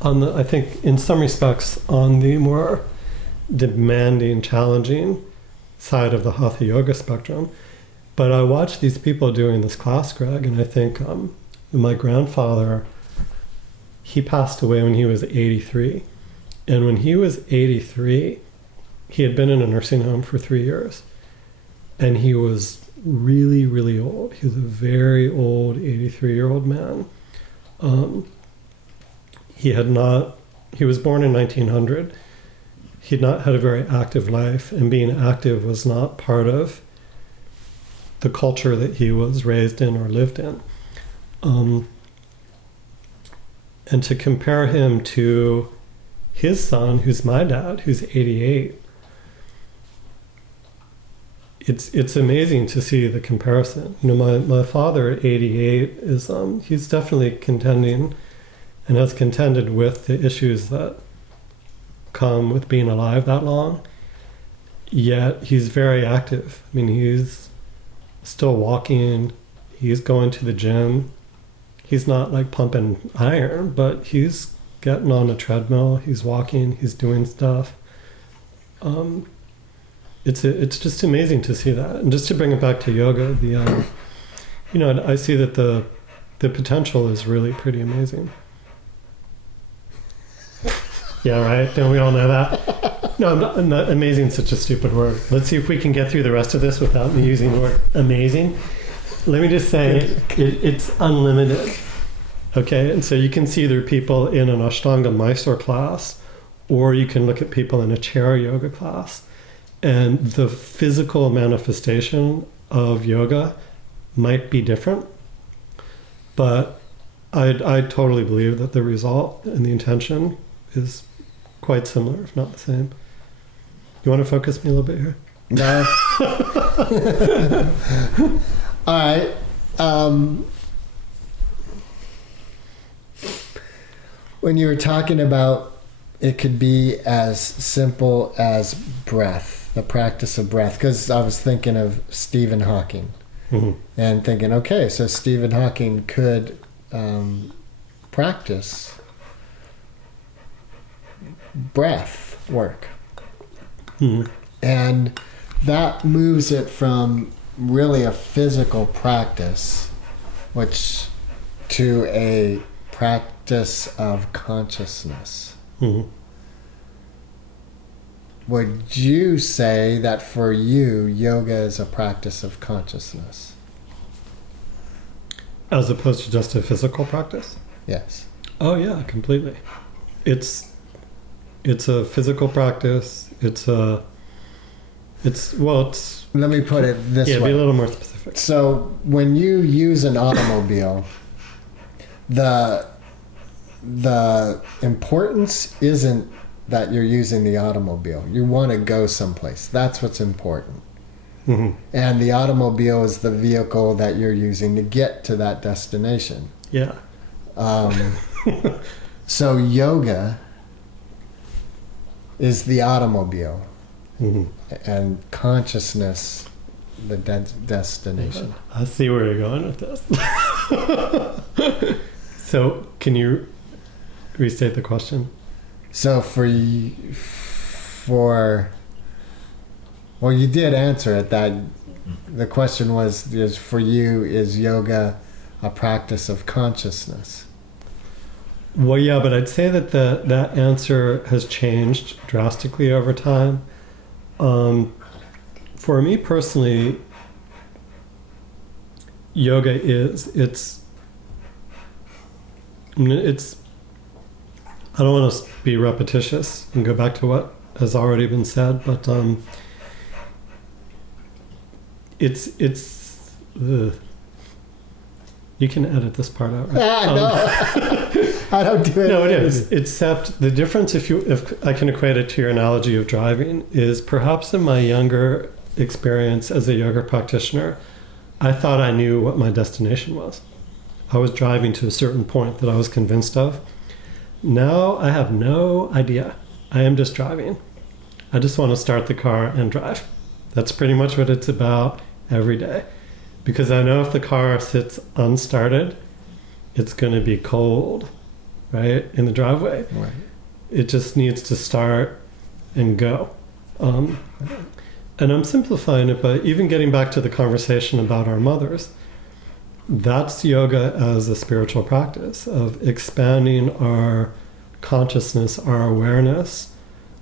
I think in some respects on the more demanding, challenging side of the Hatha Yoga spectrum. But I watched these people doing this class, Greg, and I think my grandfather, he passed away when he was 83. And when he was 83, he had been in a nursing home for 3 years. And he was really, really old. He was a very old 83-year-old man. He was born in 1900. He had not had a very active life, and being active was not part of the culture that he was raised in or lived in. And to compare him to his son, who's my dad, who's 88, it's amazing to see the comparison. My father at 88 is he's definitely contending and has contended with the issues that come with being alive that long. yet he's very active. I mean, he's still walking, he's going to the gym. He's not like pumping iron, but he's getting on a treadmill, he's walking, he's doing stuff. It's just amazing to see that. And just to bring it back to yoga, I see that the potential is really pretty amazing. Yeah, right? Don't we all know that? No, I'm not amazing is such a stupid word. Let's see if we can get through the rest of this without me using the word amazing. Let me just say it's unlimited. Okay, and so you can see there are people in an Ashtanga Mysore class, or you can look at people in a chair yoga class, and the physical manifestation of yoga might be different, but I totally believe that the result and the intention is quite similar, if not the same. You want to focus me a little bit here? No. All right. When you were talking about it could be as simple as breath, the practice of breath, because I was thinking of Stephen Hawking and thinking, okay, so Stephen Hawking could practice breath work. And that moves it from really a physical practice, which to a practice of consciousness. Would you say that for you, yoga is a practice of consciousness? As opposed to just a physical practice? Yes. Oh yeah, completely. It's a physical practice. Let me put it this way. Yeah, be a little more specific. So when you use an automobile, the importance isn't that you're using the automobile. You want to go someplace. That's what's important. And the automobile is the vehicle that you're using to get to that destination. Yeah. So yoga is the automobile, and consciousness the destination. I see where you're going with this. So can you restate the question? So well, you did answer it. That the question is for you, is yoga a practice of consciousness? Well, yeah, but I'd say that that answer has changed drastically over time. For me personally, yoga it's I don't want to be repetitious and go back to what has already been said, but you can edit this part out, right? No. I don't do it. No, it is. Except the difference, if I can equate it to your analogy of driving, is perhaps in my younger experience as a yoga practitioner, I thought I knew what my destination was. I was driving to a certain point that I was convinced of. Now I have no idea. I am just driving. I just want to start the car and drive. That's pretty much what it's about every day. Because I know if the car sits unstarted, it's going to be cold, right, in the driveway. Right. It just needs to start and go. And I'm simplifying it, but even getting back to the conversation about our mothers, that's yoga as a spiritual practice of expanding our consciousness, our awareness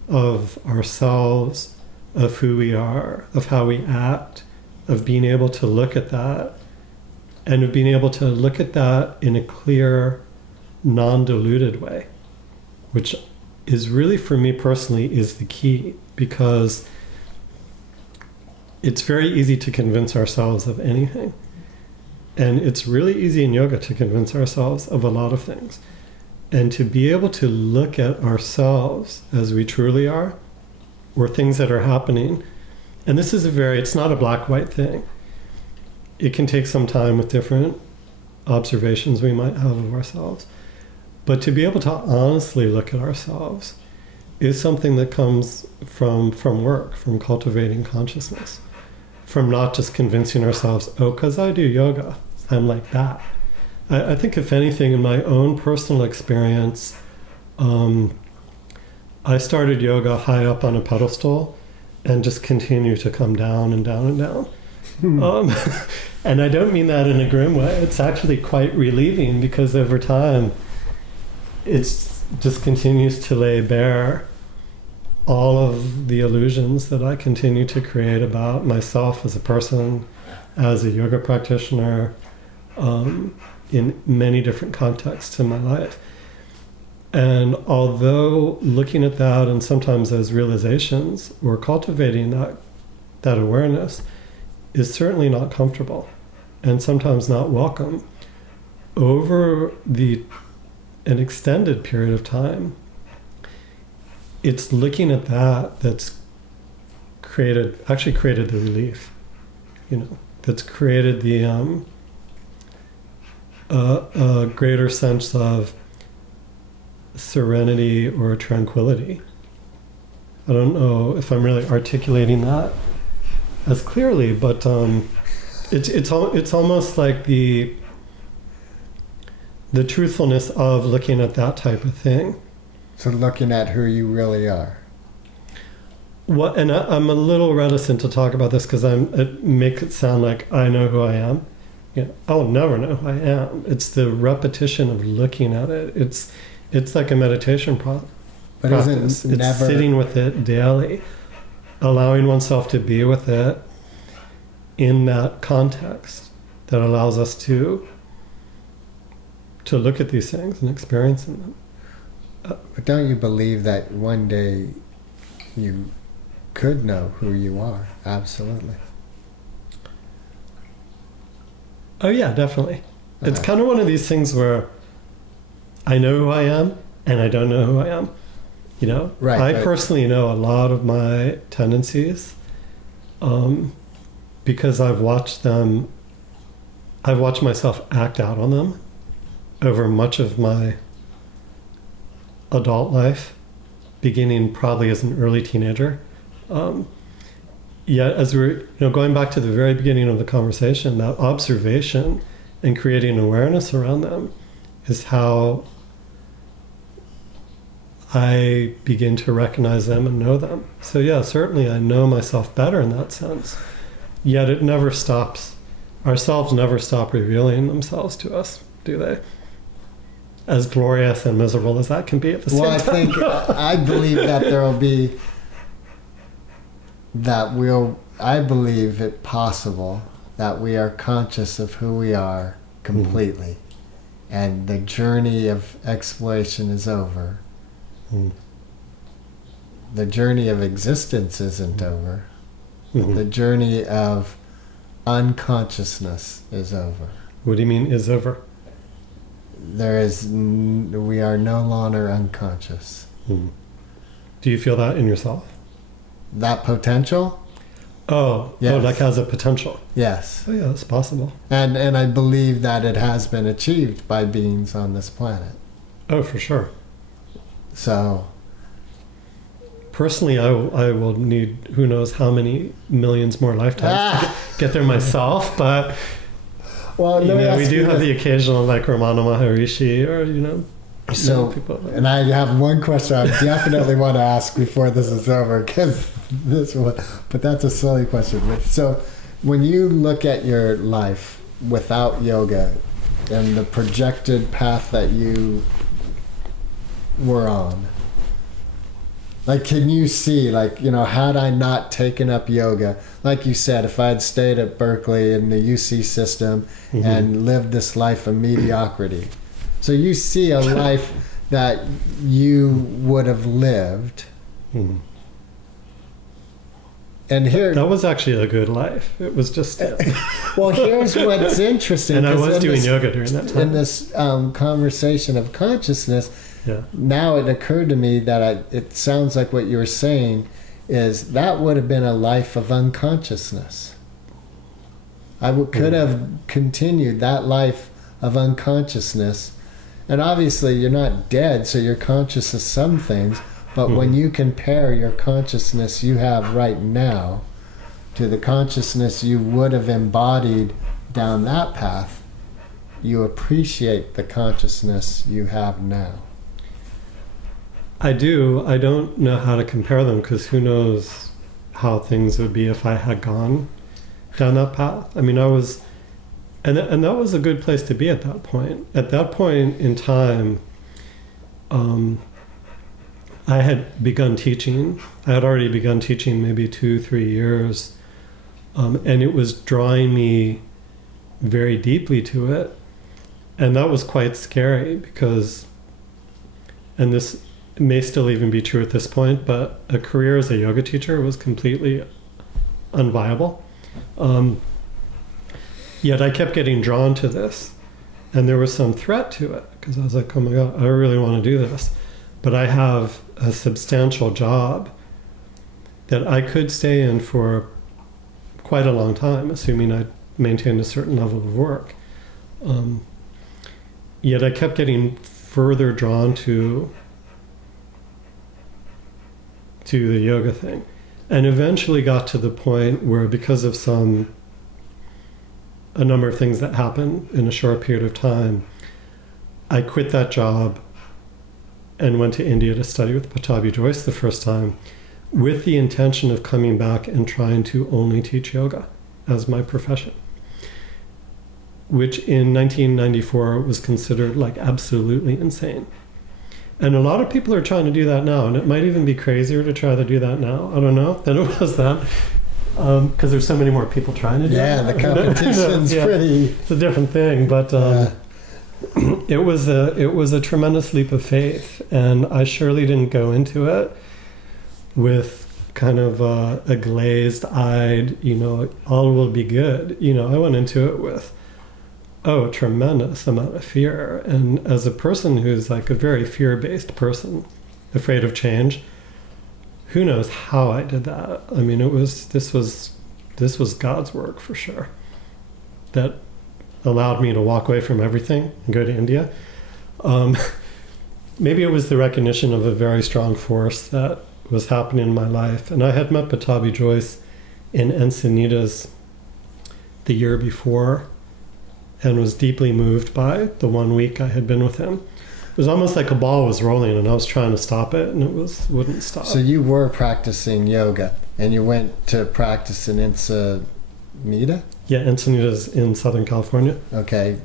of ourselves, of who we are, of how we act, of being able to look at that, and of being able to look at that in a clear, non-diluted way, which is really, for me personally, is the key, because it's very easy to convince ourselves of anything. And it's really easy in yoga to convince ourselves of a lot of things. And to be able to look at ourselves as we truly are, or things that are happening. And this is it's not a black-white thing. It can take some time with different observations we might have of ourselves. But to be able to honestly look at ourselves is something that comes from work, from cultivating consciousness, from not just convincing ourselves, oh, because I do yoga, I'm like that. I think if anything, in my own personal experience, I started yoga high up on a pedestal and just continue to come down and down and down. And I don't mean that in a grim way. It's actually quite relieving, because over time, it's just continues to lay bare all of the illusions that I continue to create about myself as a person, as a yoga practitioner, in many different contexts in my life. And although looking at that and sometimes as realizations or cultivating that awareness is certainly not comfortable and sometimes not welcome, over an extended period of time, it's looking at that's created the relief, that's created the a greater sense of serenity or tranquility. I don't know if I'm really articulating that as clearly, but it's almost like the truthfulness of looking at that type of thing. So looking at who you really are. And I'm a little reticent to talk about this because it makes it sound like I know who I am. I'll never know who I am. It's the repetition of looking at it. It's like a meditation practice. It's sitting with it daily, allowing oneself to be with it in that context that allows us to look at these things and experience them. But don't you believe that one day you could know who you are? Absolutely. Oh yeah, definitely. It's kind of one of these things where I know who I am and I don't know who I am. Right, I personally know a lot of my tendencies because I've watched myself act out on them over much of my adult life, beginning probably as an early teenager. Yet as we're going back to the very beginning of the conversation, that observation and creating awareness around them is how I begin to recognize them and know them. So yeah, certainly I know myself better in that sense. Yet it never stops. Ourselves never stop revealing themselves to us, do they? As glorious and miserable as that can be at the same time. I believe that I believe it possible that we are conscious of who we are completely. And the journey of exploration is over. The journey of existence isn't over. The journey of unconsciousness is over. What do you mean is over? We are no longer unconscious. Do you feel that in yourself? That potential? Oh, yes. Oh, like as a potential? Yes. Oh yeah, it's possible. And I believe that it has been achieved by beings on this planet. Oh, for sure. So... Personally, I will need who knows how many millions more lifetimes to get there myself, but well, we do have the occasional like Ramana Maharishi or so people. And I have one question I definitely want to ask before this is over, because but that's a silly question. So when you look at your life without yoga and the projected path that you were on, like, can you see, had I not taken up yoga, like you said, if I had stayed at Berkeley in the UC system and lived this life of mediocrity. So you see a life that you would have lived. And here... That was actually a good life. It was just... Well, here's what's interesting. And I was doing yoga during that time. In this conversation of consciousness... Yeah. Now it occurred to me that it sounds like what you were saying is that would have been a life of unconsciousness. I could have continued that life of unconsciousness. And obviously you're not dead, so you're conscious of some things, But when you compare your consciousness you have right now to the consciousness you would have embodied down that path, you appreciate the consciousness you have now. I do. I don't know how to compare them, because who knows how things would be if I had gone down that path. I mean, I was, and that was a good place to be at that point. At that point in time, I had begun teaching. I had already begun teaching maybe 2-3 years, and it was drawing me very deeply to it. And that was quite scary because, and this may still even be true at this point, but a career as a yoga teacher was completely unviable. Yet I kept getting drawn to this, and there was some threat to it, because I was like, oh my God, I really want to do this. But I have a substantial job that I could stay in for quite a long time, assuming I maintained a certain level of work. Yet I kept getting further drawn to the yoga thing, and eventually got to the point where, because of a number of things that happened in a short period of time, I quit that job and went to India to study with Pattabhi Jois the first time, with the intention of coming back and trying to only teach yoga as my profession, which in 1994 was considered like absolutely insane. And a lot of people are trying to do that now, and it might even be crazier to try to do that now, I don't know, than it was then, because there's so many more people trying to do it. Yeah, the competition's pretty... It's a different thing, but it was a tremendous leap of faith, and I surely didn't go into it with kind of a glazed-eyed, all will be good. I went into it with, a tremendous amount of fear. And as a person who's like a very fear-based person, afraid of change, who knows how I did that? I mean, this was God's work for sure, that allowed me to walk away from everything and go to India. Maybe it was the recognition of a very strong force that was happening in my life. And I had met Pattabhi Jois in Encinitas the year before, and was deeply moved by the 1 week I had been with him. It was almost like a ball was rolling and I was trying to stop it, and it wouldn't stop. So you were practicing yoga, and you went to practice in Encinitas? Yeah, Encinitas in Southern California. Okay,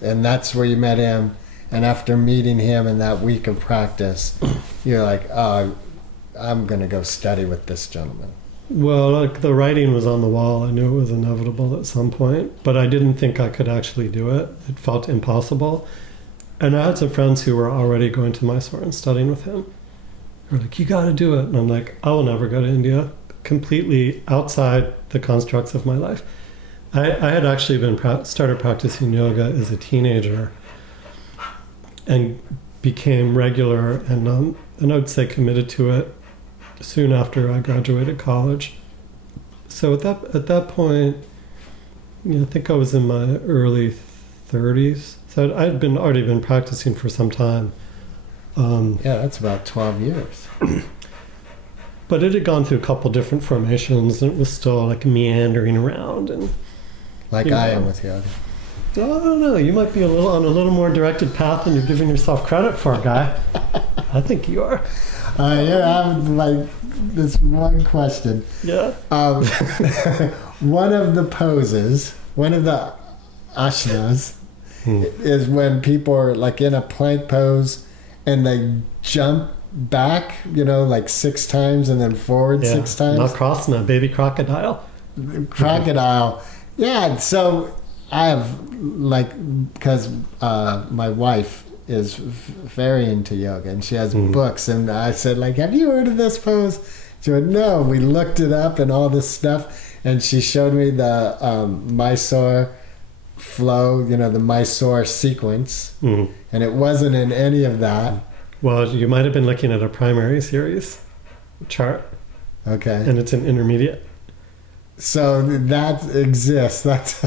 and that's where you met him, and after meeting him in that week of practice, you're like, oh, I'm going to go study with this gentleman. Well, like, the writing was on the wall. I knew it was inevitable at some point, but I didn't think I could actually do it. It felt impossible. And I had some friends who were already going to Mysore and studying with him. They were like, you got to do it. And I'm like, I will never go to India. Completely outside the constructs of my life. I had actually started practicing yoga as a teenager and became regular and I would say committed to it soon after I graduated college. So at that point, I think I was in my early 30s. So I had already been practicing for some time. Yeah, that's about 12 years. But it had gone through a couple different formations, and it was still like meandering around. And like I am with yoga. I don't know. You might be on a little more directed path than you're giving yourself credit for, guy. I think you are. Yeah, I'm like this one question. Yeah. One of the poses, one of the asanas, is when people are like in a plank pose and they jump back, like 6 times and then forward 6 times. Not crossing a baby crocodile. Crocodile. Yeah, so I have because my wife is very into yoga and she has books, and I said, have you heard of this pose? She went, no. We looked it up and all this stuff, and she showed me the Mysore flow, the Mysore sequence, and it wasn't in any of that. Well, you might have been looking at a primary series chart. Okay. And it's an intermediate. So that exists. That's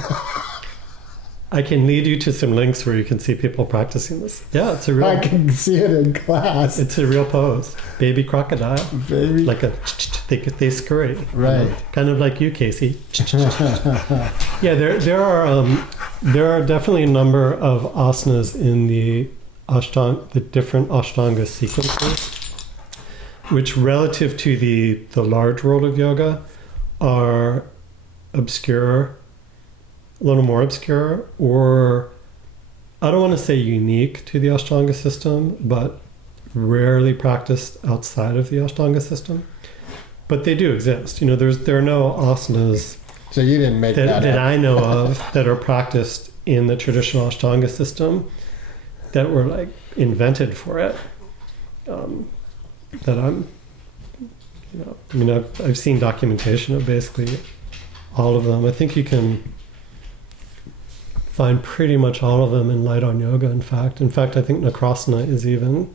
I can lead you to some links where you can see people practicing this. Yeah, it's a real. I can see it in class. It's a real pose. Baby crocodile. Baby. Like they scurry. Right. Kind of like you, Casey. Yeah, there are definitely a number of asanas in the different Ashtanga sequences, which relative to the large world of yoga are obscure, a little more obscure, or I don't want to say unique to the Ashtanga system, but rarely practiced outside of the Ashtanga system. But they do exist. There are no asanas So you didn't make that that up. I know of that are practiced in the traditional Ashtanga system that were like invented for it. That I've seen documentation of basically all of them. I think you can find pretty much all of them in Light on Yoga. In fact, I think Nakrasana is even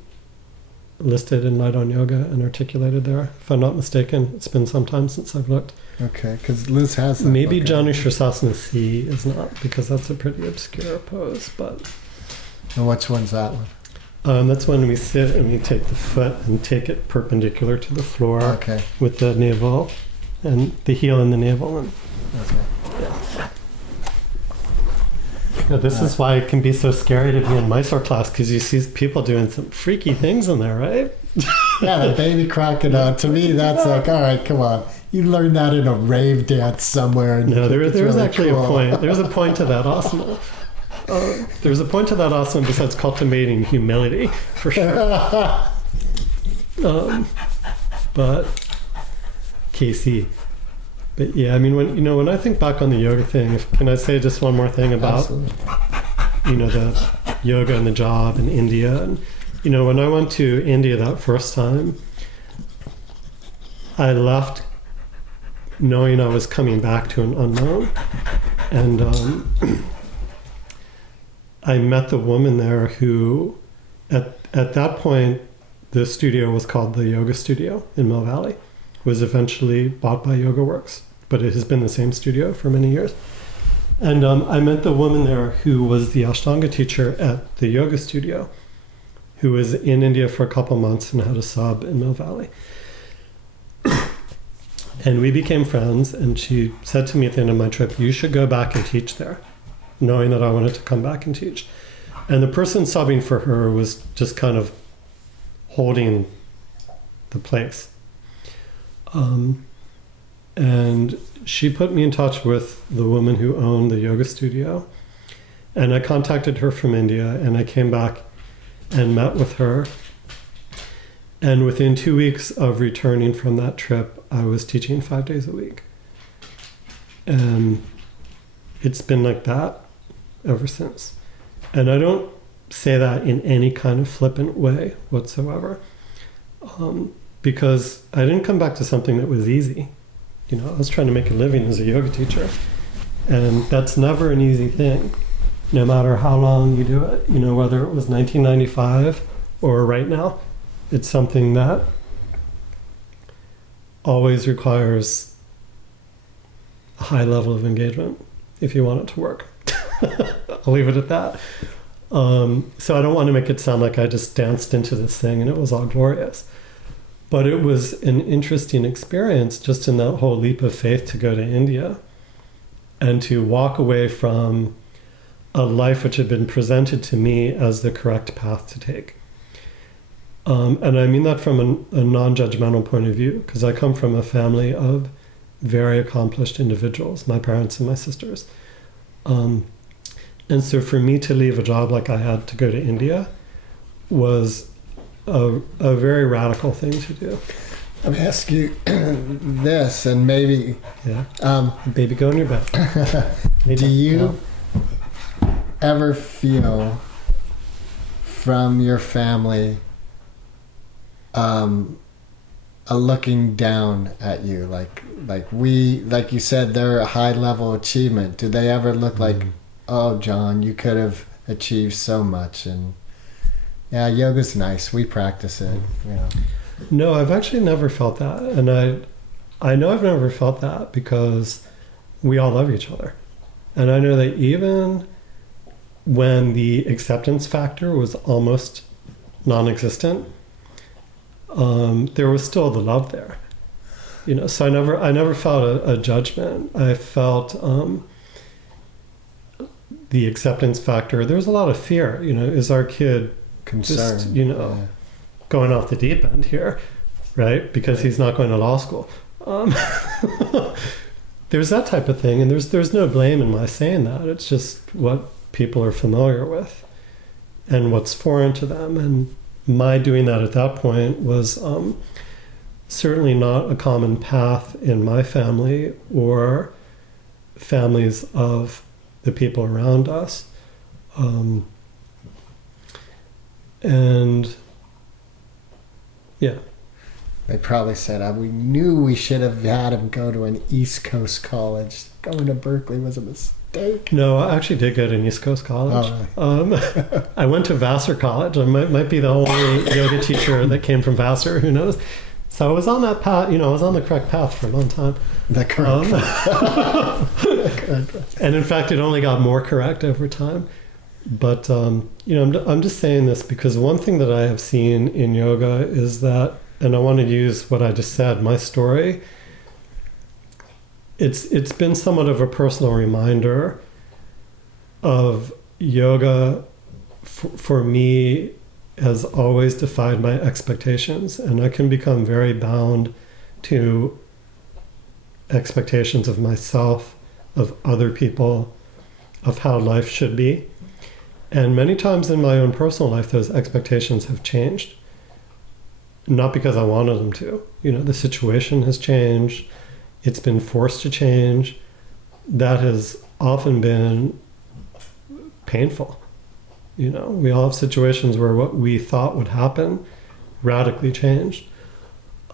listed in Light on Yoga and articulated there. If I'm not mistaken, it's been some time since I've looked. Okay, because Liz has that. Maybe book. Janu Shirsasana C is not, because that's a pretty obscure pose. But And which one's that one? that's when we sit and we take the foot and take it perpendicular to the floor Okay. with the navel and the heel in the navel. And Okay. yeah, this is why it can be so scary to be in Mysore class, because you see people doing some freaky things in there, right? Yeah, the baby crocodile. To me, that's like, all right, come on. You learned that in a rave dance somewhere. And No, there was really actually cool. a point. There's a point to that asana. There's a point to that asana besides cultivating humility, for sure. But Casey. But yeah, I mean, when I think back on the yoga thing, can I say just one more thing about Absolutely. the yoga and the job in India? And when I went to India that first time, I left knowing I was coming back to an unknown, and I met the woman there who, at that point, the studio was called the Yoga Studio in Mill Valley. Was eventually bought by YogaWorks, but it has been the same studio for many years. And I met the woman there who was the Ashtanga teacher at the yoga studio, who was in India for a couple months and had a sub in Mill Valley. And we became friends, and she said to me at the end of my trip, "You should go back and teach there," knowing that I wanted to come back and teach. And the person subbing for her was just kind of holding the place. And she put me in touch with the woman who owned the yoga studio, and I contacted her from India, and I came back and met with her. And within 2 weeks of returning from that trip, I was teaching 5 days a week. And it's been like that ever since. And I don't say that in any kind of flippant way whatsoever. Because I didn't come back to something that was easy. I was trying to make a living as a yoga teacher. And that's never an easy thing, no matter how long you do it. Whether it was 1995 or right now, it's something that always requires a high level of engagement if you want it to work. I'll leave it at that. So I don't want to make it sound like I just danced into this thing and it was all glorious. But it was an interesting experience just in that whole leap of faith to go to India and to walk away from a life which had been presented to me as the correct path to take. And I mean that from a non-judgmental point of view, because I come from a family of very accomplished individuals, my parents and my sisters. And so for me to leave a job like I had to go to India was a very radical thing to do. Let me ask you this, and maybe... Yeah. Baby, go in your bed. Do you ever feel from your family a looking down at you? Like you said, they're a high level achievement. Do they ever look like, oh, John, you could have achieved so much? And yeah, yoga's nice. We practice it. No, I've actually never felt that. And I know I've never felt that because we all love each other. And I know that even when the acceptance factor was almost non-existent, there was still the love there. So I never felt a judgment. I felt the acceptance factor. There's a lot of fear. Is our kid concerned? Just, going off the deep end here, right? Because he's not going to law school. There's that type of thing, and there's no blame in my saying that. It's just what people are familiar with, and what's foreign to them. And my doing that at that point was certainly not a common path in my family or families of the people around us. And yeah. They probably said, we knew we should have had him go to an East Coast college. Going to Berkeley was a mistake. No, I actually did go to an East Coast college. Oh. I went to Vassar College. I might be the only yoga teacher that came from Vassar. Who knows? So I was on that path. I was on the correct path for a long time. The correct path. And in fact, it only got more correct over time. But I'm just saying this because one thing that I have seen in yoga is that, and I want to use what I just said, my story. It's been somewhat of a personal reminder of yoga. For me, has always defied my expectations, and I can become very bound to expectations of myself, of other people, of how life should be. And many times in my own personal life, those expectations have changed. Not because I wanted them to. The situation has changed. It's been forced to change. That has often been painful. We all have situations where what we thought would happen radically changed.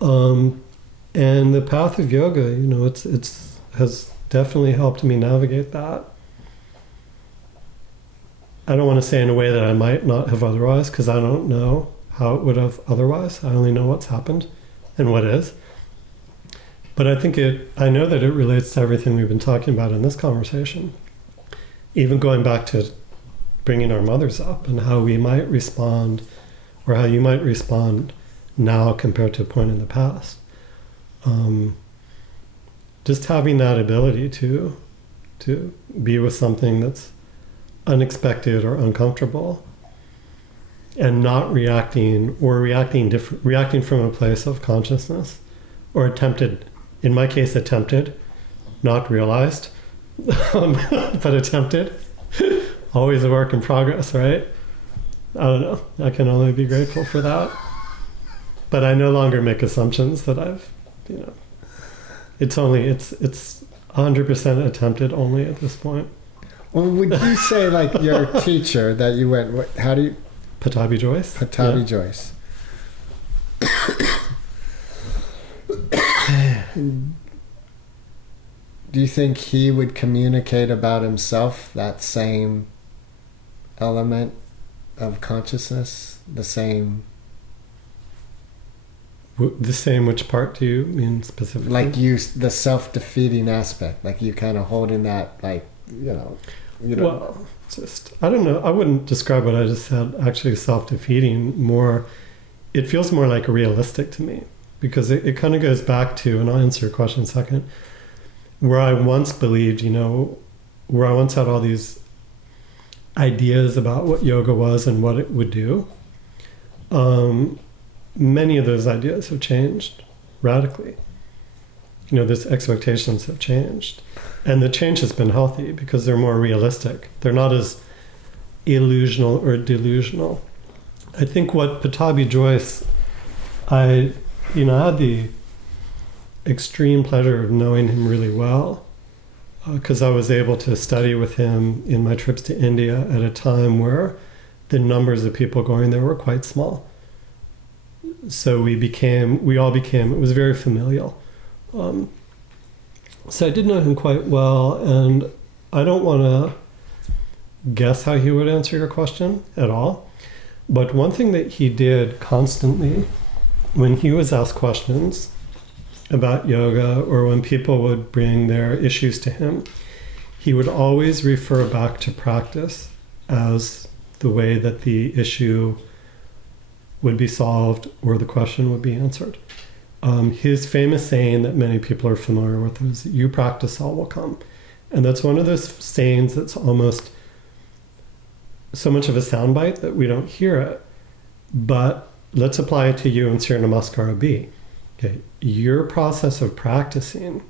And the path of yoga, it's has definitely helped me navigate that. I don't want to say in a way that I might not have otherwise, because I don't know how it would have otherwise. I only know what's happened and what is. But I know that it relates to everything we've been talking about in this conversation. Even going back to bringing our mothers up and how we might respond, or how you might respond now compared to a point in the past. Just having that ability to be with something that's unexpected or uncomfortable, and not reacting from a place of consciousness, or in my case attempted, not realized, but attempted. Always a work in progress, right? I don't know. I can only be grateful for that. But I no longer make assumptions that I've, it's 100% attempted only at this point. Well, would you say like your teacher that you went, how do you? Patabi Joyce. Patabi Joyce. Do you think he would communicate about himself that same element of consciousness? The same, which part do you mean specifically? Like the self-defeating aspect, like you kind of holding that, like, Well, I don't know. I wouldn't describe what I just said actually self-defeating. More, it feels more like realistic to me, because it kind of goes back to, and I'll answer your question in a second, where I once believed, where I once had all these ideas about what yoga was and what it would do. Many of those ideas have changed radically. Those expectations have changed. And the change has been healthy because they're more realistic. They're not as illusional or delusional. I think what Patabi Joyce, I had the extreme pleasure of knowing him really well, because I was able to study with him in my trips to India at a time where the numbers of people going there were quite small. So we all became, it was very familial. So I did know him quite well, and I don't want to guess how he would answer your question at all. But one thing that he did constantly when he was asked questions about yoga, or when people would bring their issues to him, he would always refer back to practice as the way that the issue would be solved or the question would be answered. His famous saying that many people are familiar with is, "You practice, all will come." And that's one of those sayings that's almost so much of a soundbite that we don't hear it. But let's apply it to you in Surya Namaskara B. Okay, your process of practicing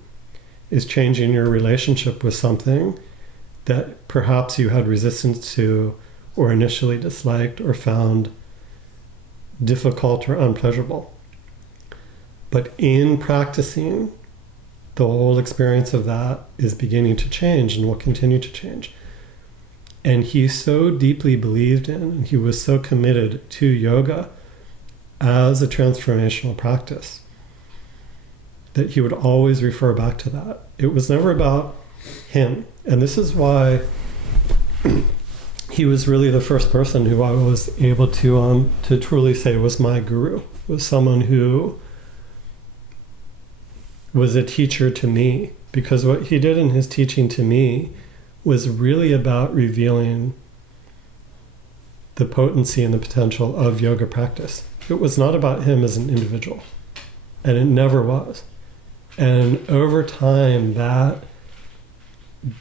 is changing your relationship with something that perhaps you had resistance to, or initially disliked, or found difficult or unpleasurable. But in practicing, the whole experience of that is beginning to change and will continue to change. And he so deeply believed in, and he was so committed to yoga as a transformational practice, that he would always refer back to that. It was never about him. And this is why he was really the first person who I was able to truly say was my guru, was someone who was a teacher to me. Because what he did in his teaching to me was really about revealing the potency and the potential of yoga practice. It was not about him as an individual. And it never was. And over time, that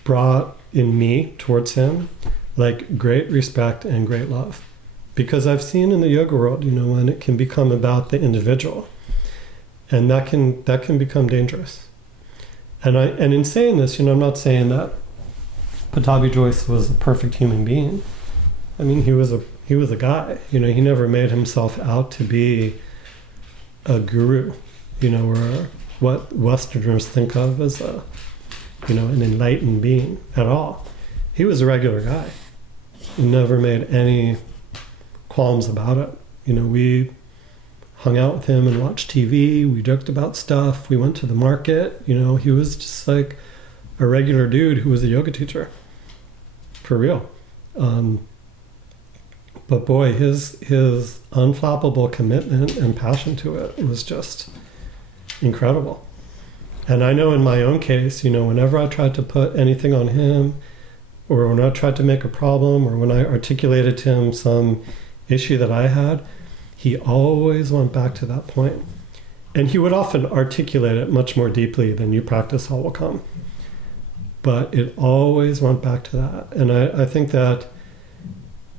brought in me towards him like great respect and great love. Because I've seen in the yoga world, when it can become about the individual, and that can become dangerous. And in saying this, I'm not saying that Pattabhi Jois was a perfect human being. I mean, he was a guy. He never made himself out to be a guru, or what Westerners think of as an enlightened being at all. He was a regular guy. He never made any qualms about it. We hung out with him and watched TV. We joked about stuff. We went to the market. He was just like a regular dude who was a yoga teacher. For real. But boy, his unflappable commitment and passion to it was just incredible. And I know in my own case, whenever I tried to put anything on him, or when I tried to make a problem, or when I articulated to him some issue that I had, he always went back to that point. And he would often articulate it much more deeply than "you practice, all will come." But it always went back to that. And I think that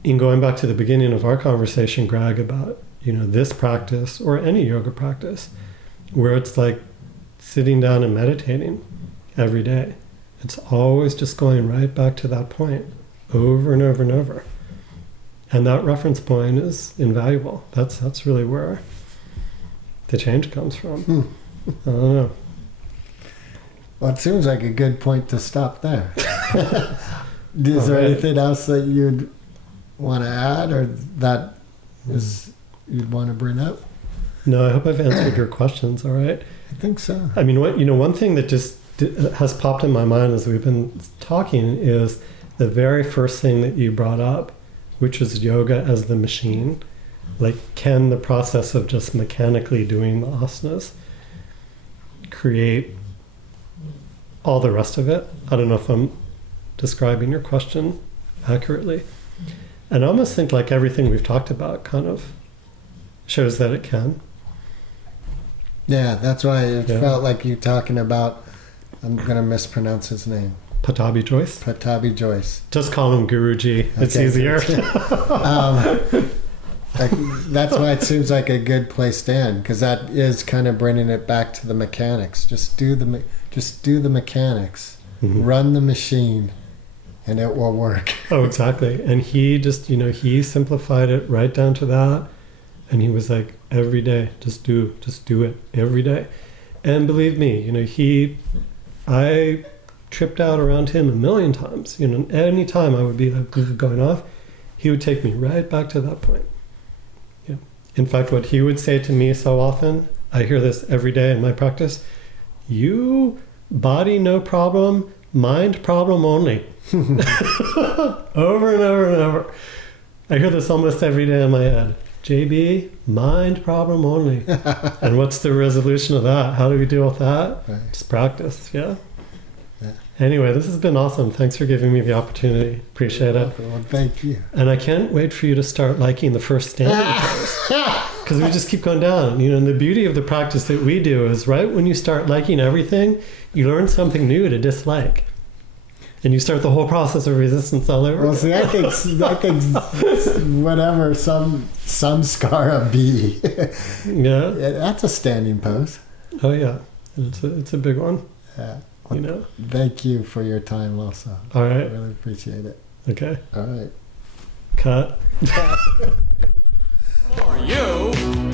in going back to the beginning of our conversation, Greg, about, this practice or any yoga practice, where it's like sitting down and meditating every day, it's always just going right back to that point over and over and over. And that reference point is invaluable. That's really where the change comes from. I don't know. Well, it seems like a good point to stop there. Is there anything else that you'd want to add, or that you'd want to bring up? No, I hope I've answered your questions. All right. I think so. I mean, one thing that just has popped in my mind as we've been talking is the very first thing that you brought up, which is yoga as the machine. Like, can the process of just mechanically doing the asanas create all the rest of it? I don't know if I'm describing your question accurately. And I almost think like everything we've talked about kind of shows that it can. Yeah, that's why it felt like you talking about, I'm going to mispronounce his name. Pattabhi Jois? Pattabhi Jois. Just call him Guruji. It's easier. That's why it seems like a good place to end, because that is kind of bringing it back to the mechanics. Just do the mechanics. Mm-hmm. Run the machine, and it will work. Oh, exactly. And he just, he simplified it right down to that. And he was like, every day, just do it every day. And believe me, I tripped out around him a million times. Any time I would be like going off, he would take me right back to that point. Yeah. In fact, what he would say to me so often, I hear this every day in my practice: you body no problem, mind problem only. Over and over and over. I hear this almost every day in my head. JB, mind problem only. And what's the resolution of that? How do we deal with that? Right. Just practice, yeah. Yeah. Anyway, this has been awesome. Thanks for giving me the opportunity. Appreciate it. Well, thank you. And I can't wait for you to start liking the first standing pose. Because we just keep going down. You know, and the beauty of the practice that we do is right when you start liking everything, you learn something new to dislike. And you start the whole process of resistance all over. Well, see, I think whatever, some samskara be. Yeah. That's a standing pose. Oh, yeah. It's a big one. Yeah. You know. Thank you for your time also. All I right. really appreciate it. Okay. All right. Cut. For you.